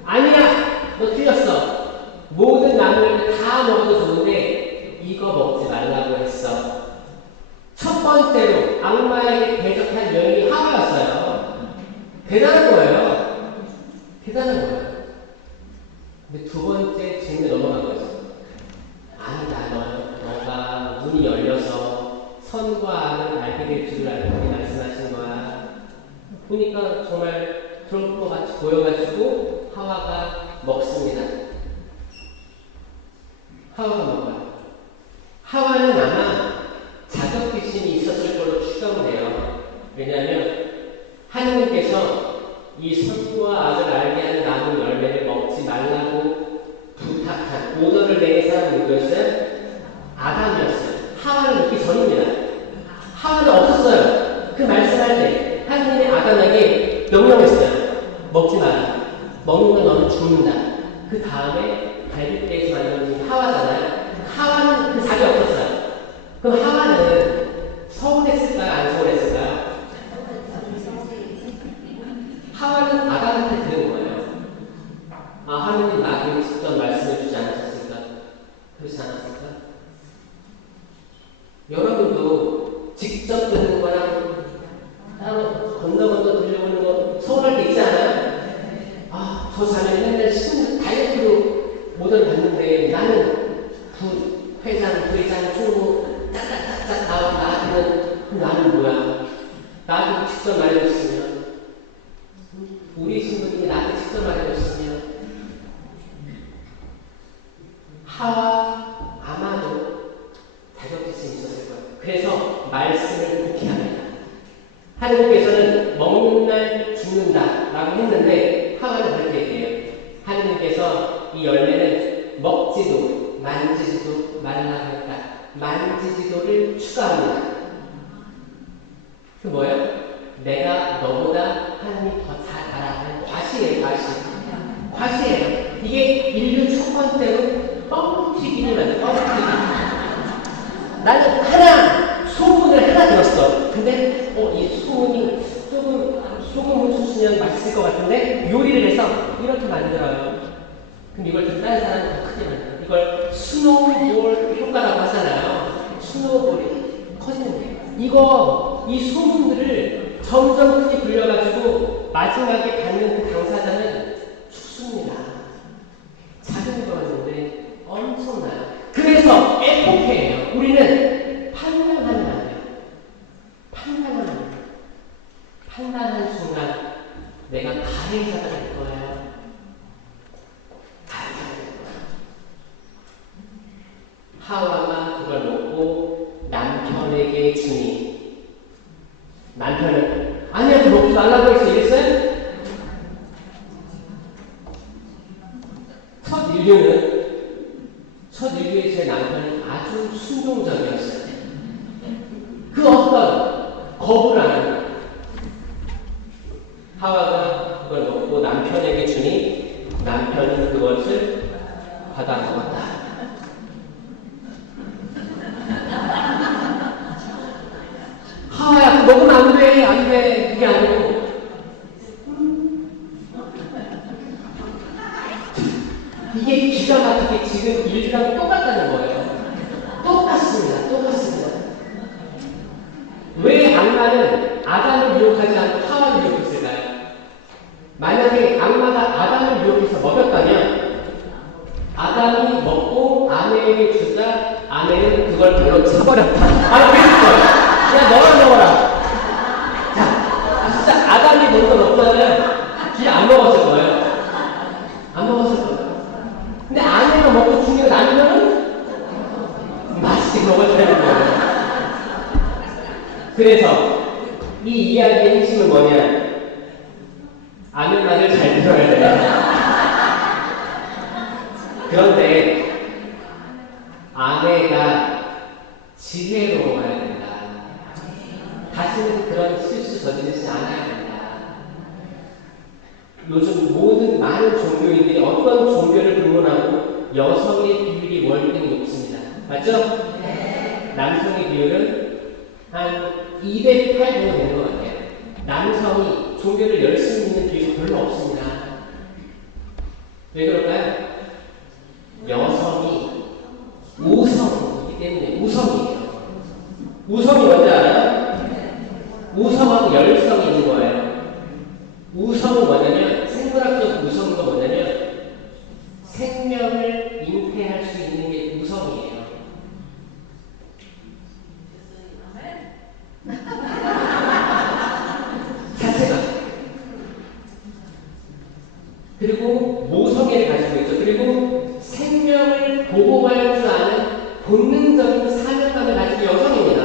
아니야, 너 틀렸어. 모든 나무 열매 다 먹어도 좋은데 이거 먹지 말라고 했어. 첫 번째로 악마에게 대적한 여인이 하와였어요. 대단한 거예요. 근데 두 번째 질문에 넘어간 거죠. 아니다, 너가 눈이 열려서 선과 악을 알게 될 줄을 알고 말씀하신 거야. 보니까 정말 그런 것 같이 보여가지고 하와가 먹습니다. 하와가 먹어요. 하와는 아마 자격지심이 있었을 걸로 추정돼요. 왜냐하면 하느님께서 이 선과 악을 알게 하는 나무 열매를 먹지 말라고 부탁한 오더를 내린 사람은 누구였어요? 아담이었어요. 하와는 있기 전입니다. 하와는 없었어요. 그 말씀할 때 하느님이 아담에게 명령했어요. 먹지 마라. 먹는 건 너는 죽는다. 그 다음에 갈빗대에서 만들어진 하와잖아요. 하와는 그 자리에 없었어요. 그럼 하와는 서운했을까요? 안 서운했을까요? 하와는 아담한테 들은 거예요. 아, 하느님 나에게 직접 말씀해 주지 않으셨을까? 그렇지 않았을까? 여러분도 직접 듣는 거랑 따로 건너 들려오는 거 서운할 때 있지 않아요? 아, 저 자매 맨날 다이어트로 모델 봤는데 나는 부회장, 총무 짝짝짝짝 나한테는 나는 뭐야? 나한테 직접 말해줬으면 우리 신부님이 나한테 직접 말해줬으면 하와 아마도 자격지심이 있었을 거예요. 그래서 말씀을 듣게 합니다. 하느님께서는 먹는 날 죽는다 라고 했는데 하와는 그렇게 얘기해요. 하느님께서 이 열매는 먹지도 만지지도 말라고 했다. 만지지도를 추가합니다. 그 뭐예요? 내가 너보다 하나님 더 잘 알아하는 과시예요. 과시예요. 이게 인류 첫 번째로 뻥튀기를 만든 뻥튀기. 나는 소문을 하나 들었어. 근데 이 소문이 조금 소금 후추 쓰면 맛있을 것 같은데 요리를 해서 이렇게 만들어요. 그럼 이걸 듣는 다른 사람은 더 크게 만들어요. 이걸 스노우볼 효과라고 하잖아요. 스노우볼이 커지는 거예요. 이 소문들을 점점 크게 불려가지고 마지막에 받는 그 당사자는 죽습니다. 작은 거였는데 엄청나요. 그래서 에포케예요. 우리는 판단하면 안 돼요. 판단한 순간 내가 가해자가 될 거예요. 가해자가 될 거예요. 하와가 그걸 먹고 남편에게 주니 남편은 아니야, 그 먹지 말라고 했어. 이랬어요? 이유는 첫 일주일 제 남편은 아주 순종적이었어요. 그 어떤 거부를 안 합니다. 하와가 그걸 먹고 남편에게 주니 남편은 그것을 받아 먹었다. 하와야, 먹으면 안 돼, 안 돼. 그게 아니고. 이게 기가 막히게 지금 일이랑 똑같다는 거예요. 똑같습니다. 똑같습니다. 왜 악마는 아담을 유혹하지 않고 하와를 유혹했을까요? 만약에 악마가 아담을 유혹해서 먹였다면 아담이 먹고 아내에게 주자 아내는 그걸 별로 차버렸다. 아니, 그랬어요. 야, 너가 먹어라. 자, 진짜 아담이 먼저 먹자면 진짜 안 먹었을 거예요. 안 먹었을 거예요. 근데 아내가 먹고 죽이고 나면은 맛있게 먹어야 되는 거예요. 그래서 이 이야기의 핵심은 뭐냐? 아는 말을 잘 들어야 돼요. 그런데 아내가 지혜로워야 된다. 다시는 그런 실수 저지르지 않아야 된다. 요즘 많은 종교인들이 어떤 종교를 불문하고 여성의 비율이 월등히 높습니다. 맞죠? 네. 남성의 비율은 한 208 정도 되는 것 같아요. 남성이 종교를 열심히 믿는 비율이 별로 없습니다. 왜 그럴까요? 여성이 우성이기 때문에 우성이에요. 우성이 뭔지 알아요? 우성하고 열성이 있는 거예요. 우성은 뭐냐면, 생물학적 우성은 뭐냐면 생명을 잉태할 수 있는 게 우성이에요. 자체가. 그리고 모성애를 가지고 있죠. 그리고 생명을 보호할 줄 아는 본능적인 사명감을 가지고 여성입니다.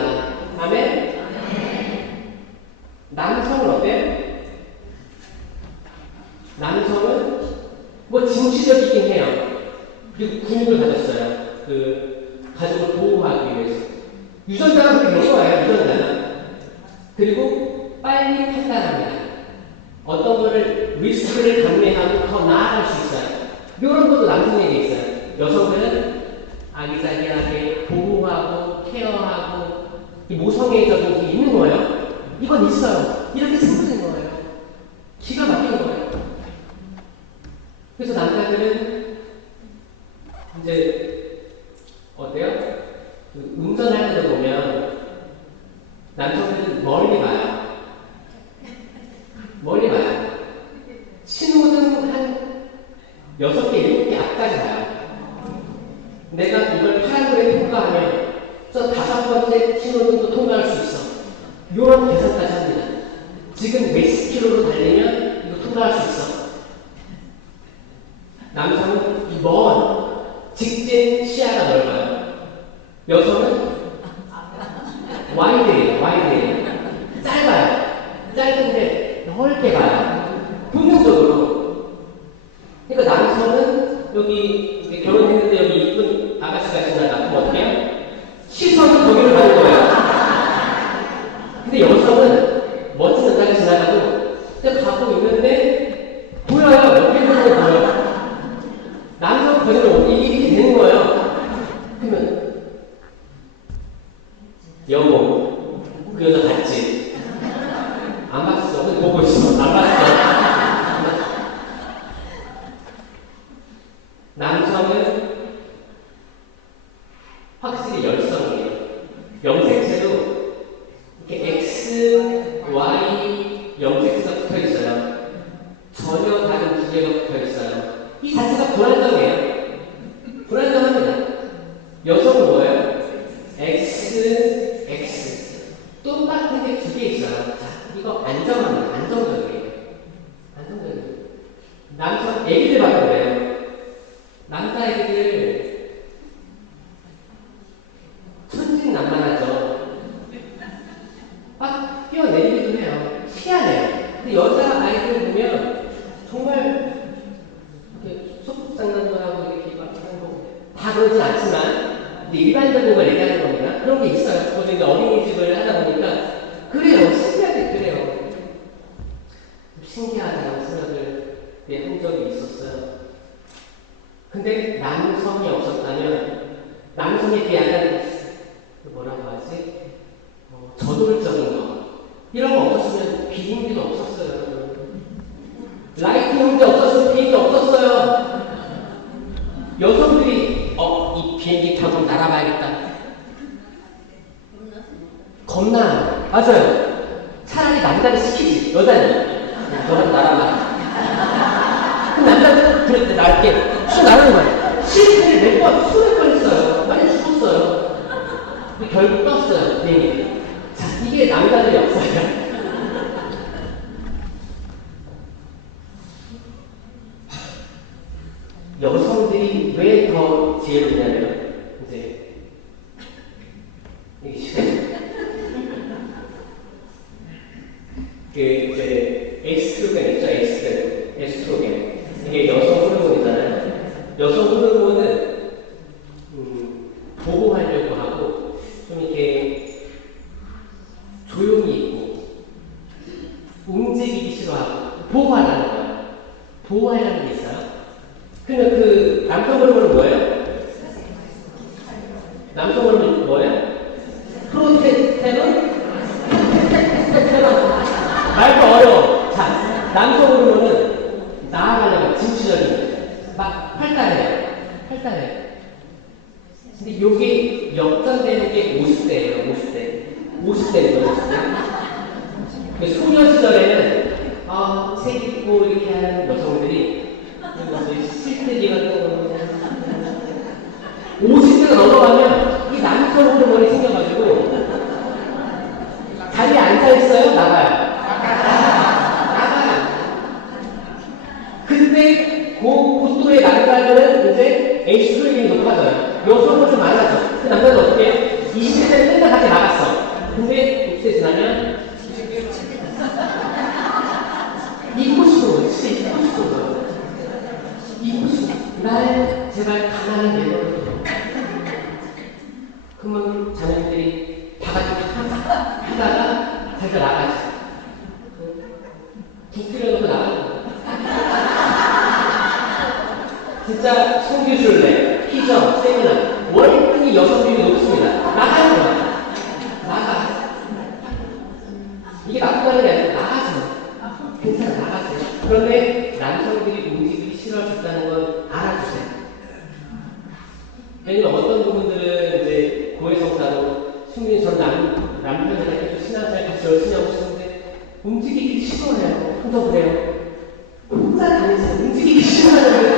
아멘? 남성은 어때요? 남성은 뭐 진취적이긴 해요. 그리고 근육을 가졌어요. 그 가족을 보호하기 위해서. 유전자가 그렇게 된 거예요. 유전자는. 그리고 빨리 판단합니다. 어떤 거를 리스크를 감내하고 더 나아갈 수 있어요. 이런 것도 남성에게 있어요. 여성들은 아기자기하게 보호하고 케어하고 이 모성애적인 게 있는 거예요. 이건 있어요. 이렇게 생겨진 거예요. 기가 막힌 거예요. 그래서 남자들은 이제 어때요? 그 운전할 때도 보면 남성들은 멀리 봐요. 멀리 봐요. 신호등 한 6개, 7개 앞까지 봐요. 내가 이걸 파란불에 통과하면 저 5번째 신호등도 통과할 수 있어. 이런 계산까지 합니다. 지금 몇십 킬로로 달리면 이거 통과할 수 있어. 남성은 이 먼 직진 시야가 넓어요. 여성은 와이드예요. 짧아요. 짧은데 넓게 봐요. 본능적으로. 그러니까 남성은 여기 결혼했는데 여기 이쁜 아가씨가 지나가. 그럼 어떻게 해요? 시선이 거기를 가는 거예요. 근데 여성은 멋진 여자가 지나가도 그냥 가고 있는데 보여요. 옆에 있는 거 보여요. 남성 거절로 이렇게 되는 거예요. 그러면 여보, 그 여자 봤지? 안 봤어. 근데 보고 있어. 안 봤어. 남성은 확실히 열성이에요. 염색체도 이렇게 X, Y 염색체가 붙어 있어요. 전혀 다른 기계가 붙어 있어요. 이 자체가 불안정해요. 불안정합니다. 여성은 뭐예요? X, X. 똑같은 게 2개 있어요. 자, 이거 안정합니다. 안정적이에요. 이제 어린이집을 하다 보니까 그래요. 신기하게 그래요. 신기하다는 생각을 한 적이 있었어요. 근데 남성이 없었다면 남성의 그 약간 뭐라고 하지? 저돌적인 거 이런 거 없었으면 비행기도 없었어요. 라이트 형제 없었으면 비행기 없었어요. 여성들이 이 비행기 타고 날아봐야겠다. 겁나. 맞아요. 차라리 남자를 시키지. 여자는 너는 날아봐. 그럼 남자는 그래 날게 쑥 나가는 거야. 실패를 몇 번, 수백 번 했어요. 많이 죽었어요. 근데 결국 떴어요. 비행기. 자, 이게 남자들이 없어요. 여성들이 왜 더 지혜롭냐면 이제 이게 이제 에스트로겐 있죠. 에스트로겐 이게 여성 호르몬이잖아요. 여성 호르몬은 보호하려고 하고 좀 이렇게 조용히 있고 움직이기 싫어하고 보호하라는 거예요. 보호하려는 게 있어요. 그러면 그 남성 호르몬은 뭐예요? 남성 호르몬은 뭐예요? 프로테스테론? 말도 어려워. 자, 남성 호르몬은 나아가려고 진취적인 막 활달해요. 근데 요게 역전되는 게 50대예요. 50대예요. 50대. 소녀 시절에는 책 읽고 이렇게 하는 여성들이 실뜨기 같은 거 50대가 넘어가면 이 남성 호르몬이 생겨가지고 자리에 앉아있어요? 나가요. 근데 그 또래 남자들은 이제 에스트로겐이 높아져요. 여성은 좀 많아져. 그 남자는 어떻게 해요? 20대 때는 맨날 같이 나갔어. 근데 60대 지나면 잊고 싶은 거예요. 날 제발 가만히 내버려둬. 그러면 자녀들이 다 같이 하다가 자기가 나가지. 부풀려놓고 나가는 거야. 진짜 성교줄래, 피정, 세미나 월등히 여성비율이 높습니다. 나가는 거야. 나가. 이게 나쁘다는 게 아니라 나가죠. 괜찮아, 나가세요. 그런데 남성들이 움직이기 싫어졌다는 건 알아주세요. 왜냐면 어떤 부분들은 이제 고해성사로 충분히 저는 남편이랑 계속 신앙생활 같이 열심히 하고 싶은데 움직이기 싫어해요. 혼자 그래요. 혼자 다니면서 움직이기 싫어하는데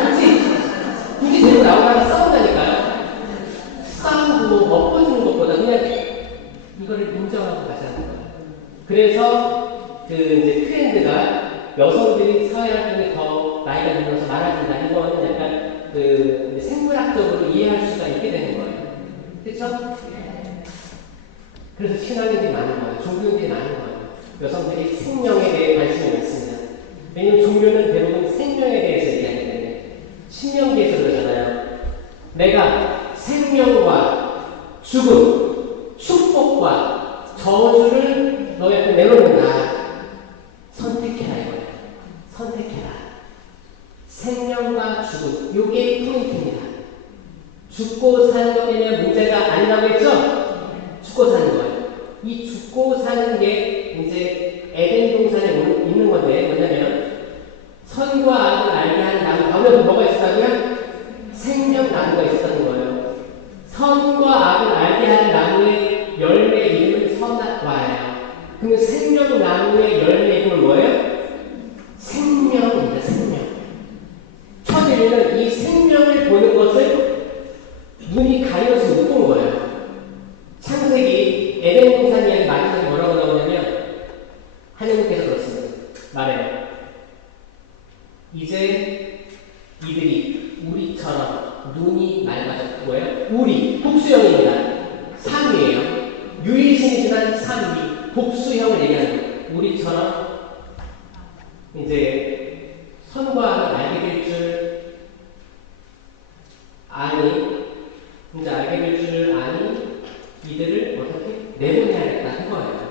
굳이 데리고 나오면 싸운다니까요. 싸우고 엎어지는 것보다 그냥 이거를 인정하고 가자는 거예요. 그래서 그 이제 트렌드가 여성들이 사회활동에 더 나이가 들면서 많아진다. 이거는 약간 그 생물학적으로 이해할 수가 있게 되는 거예요. 그렇죠? 그래서 신앙인들이 많은 거예요. 종교인들이 많은 거예요. 여성들이 생명에 대해 관심이 많습니다. 왜냐면 종교는 대부분 생명에 대해서 얘기하기 때문에 신명기에서 그러잖아요. 내가 생명과 죽음, 축복과 저주를 너희한테 내놓는다. 선택해라 이거예요. 선택해라. 생명과 죽음, 요게 포인트입니다. 죽고 사는 것 때문에 문제가 아니라고 했죠? 죽고 사는 거예요. 이 죽고 사는 게 이제 에덴 동산에 있는 건데 뭐냐면 선과 악을 알게 하는 나무 가운데 뭐가 있었다고요? 생명나무가 있었다는 거예요. 선과 악을 알게 하는 나무의 열매 이름은 선악과예요. 그러면 생명나무의 열매 이름은 뭐예요? 생명입니다. 생명. 처제는 이 생명을 보는 것을 눈이 가려서 못 본 거예요. 창세기 에덴 동산 이야기 마지막에 뭐라고 나오냐면 하나님께서 그렇습니다. 말해요. 이제 이들이 우리처럼 눈이 맑아졌고 뭐예요? 우리 복수형입니다. 3위예요. 유일신이지만 3위 복수형을 얘기하는 거예요. 우리처럼 이제 선과 악을 알게 될 줄 아니, 이제 알게 될 줄 아니 이들을 어떻게 내보내야겠다 그거예요.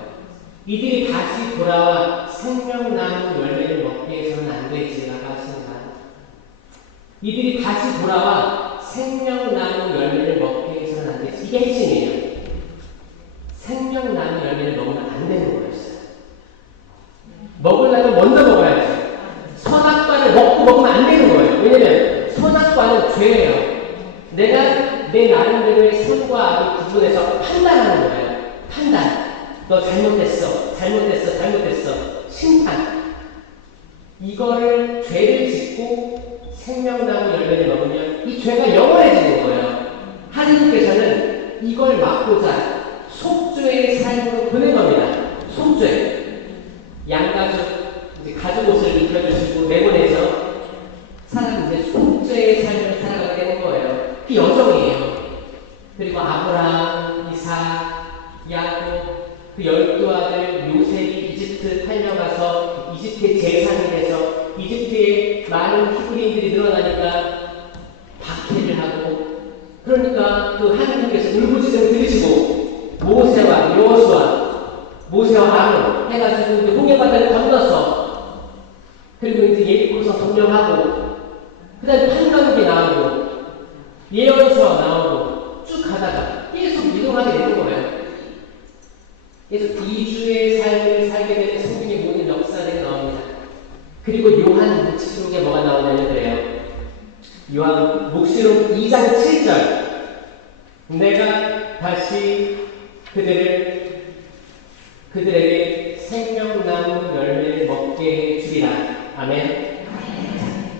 이들이 다시 돌아와 생명나무 열매를 먹게 해서는 안 되지라고 하십니다. 이들이 다시 돌아와 생명나무 열매를 먹게 해서는 안 되지. 이게 핵심이에요. 생명나무 열매를 먹으면 안 되는 거였어요. 먹으려면 먼저 먹어야지. 선악과를 먹으면 안 되는 거예요. 왜냐면 선악과는 죄예요. 내가 내 나름대로의 선과 악을 구분해서 판단하는 거예요. 판단. 너 잘못했어. 심판. 이거를 죄를 짓고 생명나무 열매를 먹으면 이 죄가 영원해지는 거예요. 하느님께서는 이걸 막고자 속죄의 삶으로 보낸 겁니다. 속죄. 양가족, 이제 가족 옷을 입혀주시고 내보내서 사람은 이제 속죄의 삶을 살아가게 되는 거예요. 그 여정이에요. 그리고 아브라함, 이삭, 야곱, 그 12아들 요셉이 이집트 팔려가서 이집트의 재산이 돼서 이집트에 많은 히브리인들이 늘어나니까 박해를 하고, 그러니까 그 하나님께서 울부짖음을 들으시고 모세와 아론 해가지고 이제 홍해바다를 건너서, 그리고 이제 예리코성 점령하고, 그 다음에 판단기 나오고 예언서 나오고 쭉 가다가 계속 이동하게 되는 거예요. 그래서 2주의 삶을 살게 되는 성경의 모든 역사들이 나옵니다. 그리고 요한 묵시록에 뭐가 나오냐면 그래요. 요한 묵시록 2장 7절. 내가 다시 그들에게 생명나무 열매를 먹게 해주리라. 아멘.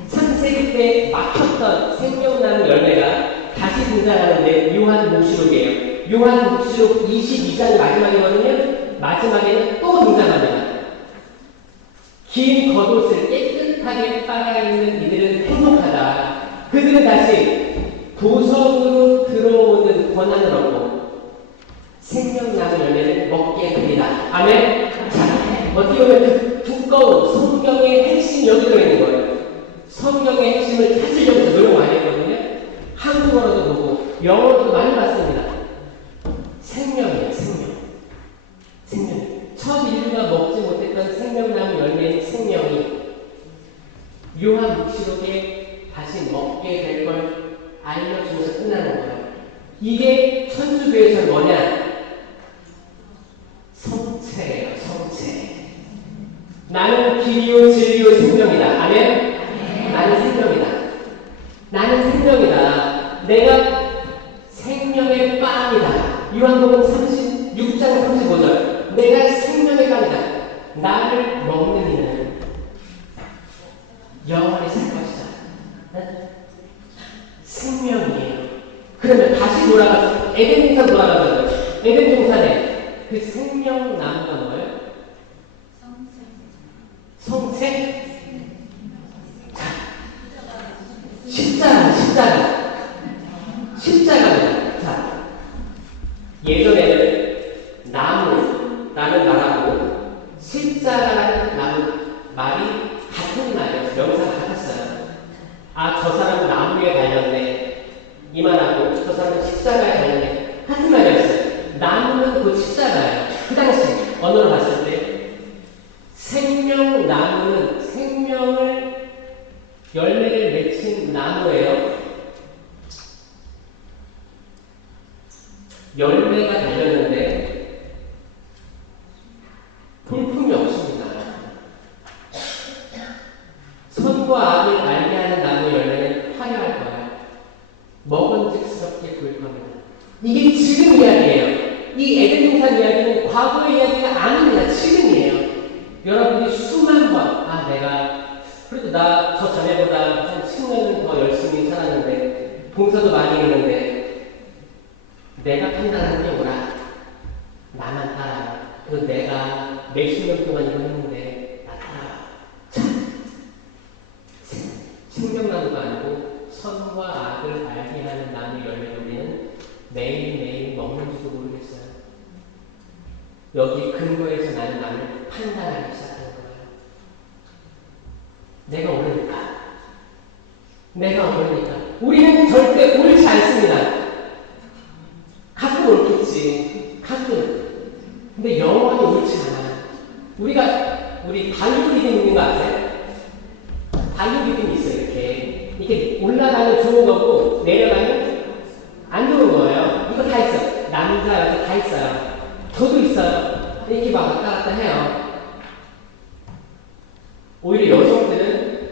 창세기 때 막혔던 생명나무 열매가 다시 등장하는데 요한 묵시록이에요. 요한 묵시록 22장 마지막이거든요. 마지막에는 또 등장합니다. 긴 겉옷을 깨끗하게 빨아입는 이들은 행복하다. 그들은 다시 도성으로 들어오는 권한을 얻고 생명나무 열매를 먹게 됩니다. 아멘. 자, 어떻게 보면 그 두꺼운 성경의 핵심이 여기 들어있는 거예요. 성경의 핵심을 찾으려고 노력 많이 했거든요. 한국어로도 보고 영어로도 많이 봤습니다. 생명이에요, 생명. 첫 인류가 먹지 못했던 생명나무 열매인 생명이 요한 묵시록에 다시 먹게 될 걸 알려주면서 끝나는 거예요. 이게 천주교에서는 뭐냐? 성체예요, 성체. 나는 길이요, 진리요, 생명이다. 아멘? 나는 생명이다. 내가 생명의 빵이다. 요한복음 36장 35절. 내가 생명의 빵이다. 나를 먹는 이는 영원히 살 것이다. 네? 생명이에요. 그러면 다시 돌아가서 에덴 동산 돌아가거든요. 에덴 동산에 그 생명나무가 뭐예요? 성체? 십자가입니다. 자, 예전에는 나무라는 말하고 십자가라는 말이 같은 말이었어요. 명사가 같았어요. 아, 저 사람은 나무에 달렸네. 이 말하고 저 사람은 십자가에 달렸네. 같은 말이었어요. 나무는 곧 십자가예요. 그 당시 언어로 봤을 때 생명나무는 생명을 열매를 맺힌 나무예요. 열매가 달렸는데 볼품이 없습니다. 선과 악을 알게 하는 나무 열매는 화려할 거예요. 먹은직스럽게 보일 겁니다. 이게 지금 이야기예요. 이 에덴 동산 이야기는 과거의 이야기가 아닙니다. 지금이에요. 여러분이 수만 번, 그래도 나 저 전에보다 한 10년은 더 열심히 살았는데, 봉사도 많이 했는데, 내가 판단하는 게 뭐라? 나만 따라. 그리고 내가 몇십 년 동안 이거 했는데, 나 따라. 참! 생명나무가 아니고, 선과 악을 알게 하는 나무 열매를 우리는 매일매일 먹는지도 모르겠어요. 여기 근거에서 나는 나를 판단하기 시작하는 거예요. 내가 옳으니까. 우리는 절대 옳지 않습니다. 가끔 옳겠지. 가끔. 근데 영원히 옳지 않아. 우리 반유 리듬 있는 거 아세요? 반유 리듬이 있어요. 이렇게 올라가면 좋은 거고 내려가면 안 좋은 거예요. 이거 다 있어요. 남자, 여자 다 있어요. 저도 있어요. 이렇게 막 왔다 갔다 해요. 오히려 여성들은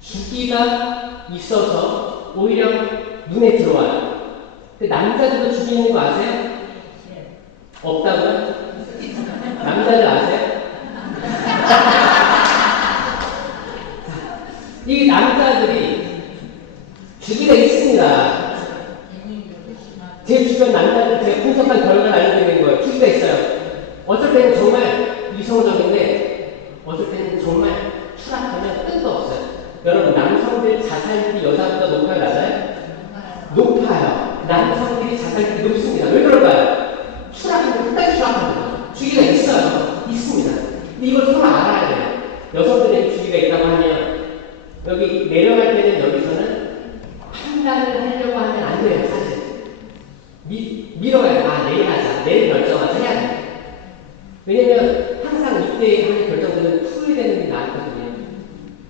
주기가 있어서 오히려 눈에 들어와요. 근데 남자들도 주기 있는 거 아세요? 없다고요? 남자들 아세요? 이 남자들이 주기가 있습니다. 제 주변 남자들 제가 분석한 결과를 알려드리는 거예요. 주기가 있어요. 어쩔 때는 정말 이성적인데 어쩔 때는 정말 추락하면 끝도 없어요. 여러분 남성들 자살률이 여자보다 높아요? 낮아요? 높아요. 남성들이 자살률이 높습니다. 왜 그럴까요? 추락하면 끝까지 추락합니다. 주기가 있어요. 있습니다. 근데 이걸 서로 알아야 돼요. 여성들에게 주기가 있다고 하면 여기 내려갈 때는 여기서는 판단을 하려고 하면 안 돼요. 사실 밀어야 돼. 내일 하자. 내일 결정하자 해야 돼. 왜냐면 항상 이때 하는 결정들은 후회되는 게 나왔거든요.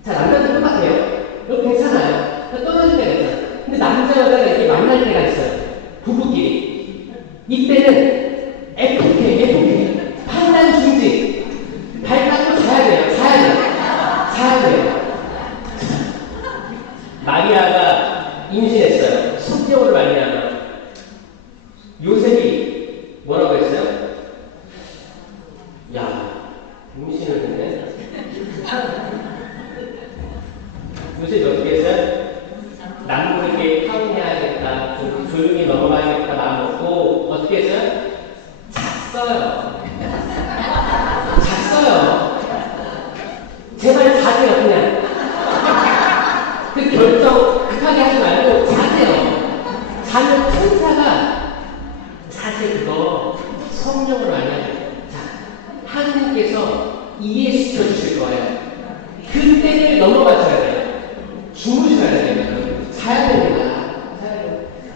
자, 남자들 똑같아요. 이거 괜찮아요. 떨어질 때가 있잖아요. 근데 남자, 여자가 이렇게 만날 때가 있어요. 부부끼리. 이때는 FK. 판단 중지. 발 닦고 자야 돼요. 자야 돼요. 마리아가 임신했어요. 성경으로 말미암아. 요셉이 뭐라고 했어요? 야, 임신을 했네. 요셉이 어떻게 했어요? 남모르게 파혼해야겠다, 좀 조용히 넘어가야겠다 마음 먹고 어떻게 했어요? 잤어요. 제발 자세요, 그냥. 그 결정 급하게 하지 말고 자세요. 자는 천사가 사실 그거 성령으로 알려줘요. 하느님께서 이해시켜 주실 거예요. 그때를 넘어가셔야 돼요. 주무셔야 돼요. 자야 됩니다.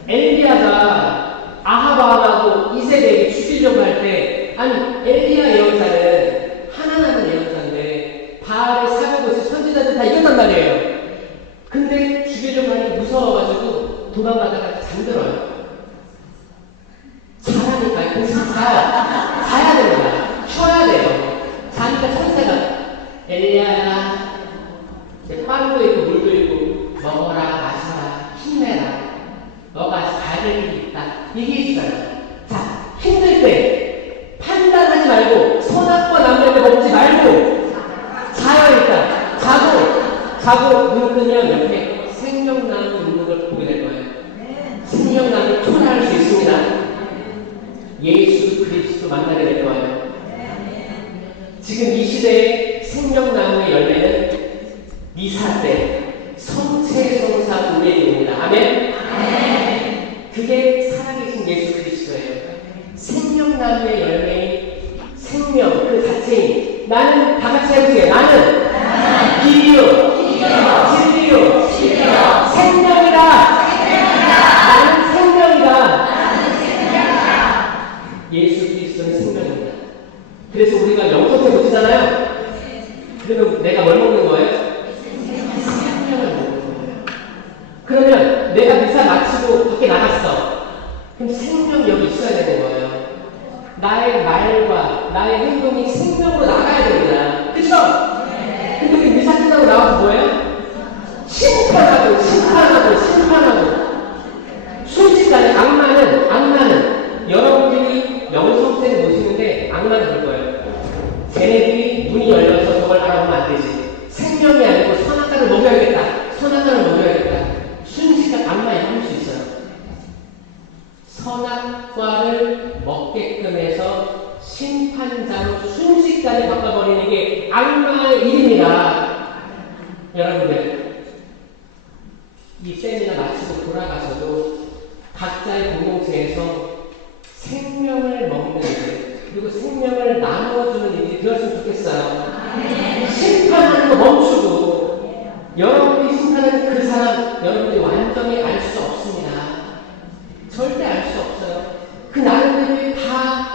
엘리야가 아하바하고 이세벨이 죽이려고 할 때, 아니 엘리야 예언자는 하나님의 예언자인데 바알의 사격을 선지자들 다 이겼단 말이에요. 근데 죽이려고 하니 무서워가지고 도망가다가 잠들어요. 자라니까 그래서 자야 됩니다. 쉬어야 돼요. 자니까 천사가 엘리야야, 빵도 있고 물도 있고 먹어라 마셔라 힘내라. 너가 아직 가야 될 일이 있다. 얘기해 주잖아요. 자, 힘들 때 판단하지 말고 선악과 남매를 먹지 말고 자요. 일단 자고 눈 뜨면 옆에 생명나무 있는 걸 보게 될 거예요. 생명나무를 초월할 수 있습니다. 예수 그리스도 만나게 될 거예요. 지금 이 시대의 생명나무의 열매는 미사 때 성체성사 우레입니다. 아멘? 그게 살아계신 예수 그리스도예요. 생명나무의 열매인 생명 그 자체인 나는 다 같이 해보세요. 나는 길이요 진리요 생명이다. 나는 생명이다. 예수 그리스도는 생명입니다. 그래서 우리가 영성을 보시잖아요. 그러면 내가 뭘 먹는 거예요? 생명을 먹는 거예요. 그러면 내가 미사 마치고 밖에 나갔어. 그럼 생명력이 있어야 되는 거예요. 나의 말과 나의 행동이 생명으로 나가야 됩니다. 그쵸? 근데 우리 미사 끝나고 나와서 뭐예요? 심판하고 순식간에 악마는 여러분들이 명성세를 보시는데 악마는 그럴 거예요. 쟤네들이 문이 열려서 저걸 알아보면 안 되지. 생명이 아니고 선악과를 먹여야겠다. 순식간 악마에 할 수 있어요. 선악과를 먹게끔 해서 심판자로 순식간에 바꿔버리는 게 악마의 일입니다. 여러분들 이 세미나 마치고 돌아가서도 각자의 공동체에서 생명을 먹는 일 그리고 생명을 나누어주는 일이 되었으면 좋겠어요. 심판하는 거 멈추고 여러분이 심판하는 그 사람 여러분이 완전히 알 수 없습니다. 절대 알 수 없어요. 그 나름대로 다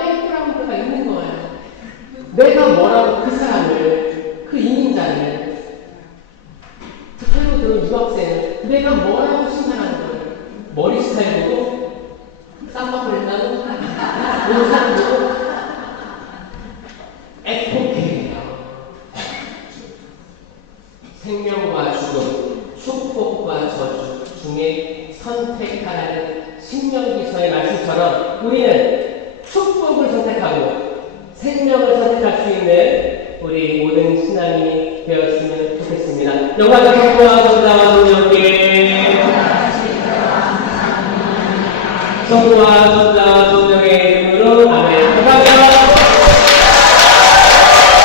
바로 에포케예요. 생명과 죽음, 축복과 저주 중에 선택하라는 신명기서의 말씀처럼 우리는 축복을 선택하고 생명을 선택할 수 있는 우리 모든 신앙인이 되었으면 좋겠습니다. 영광과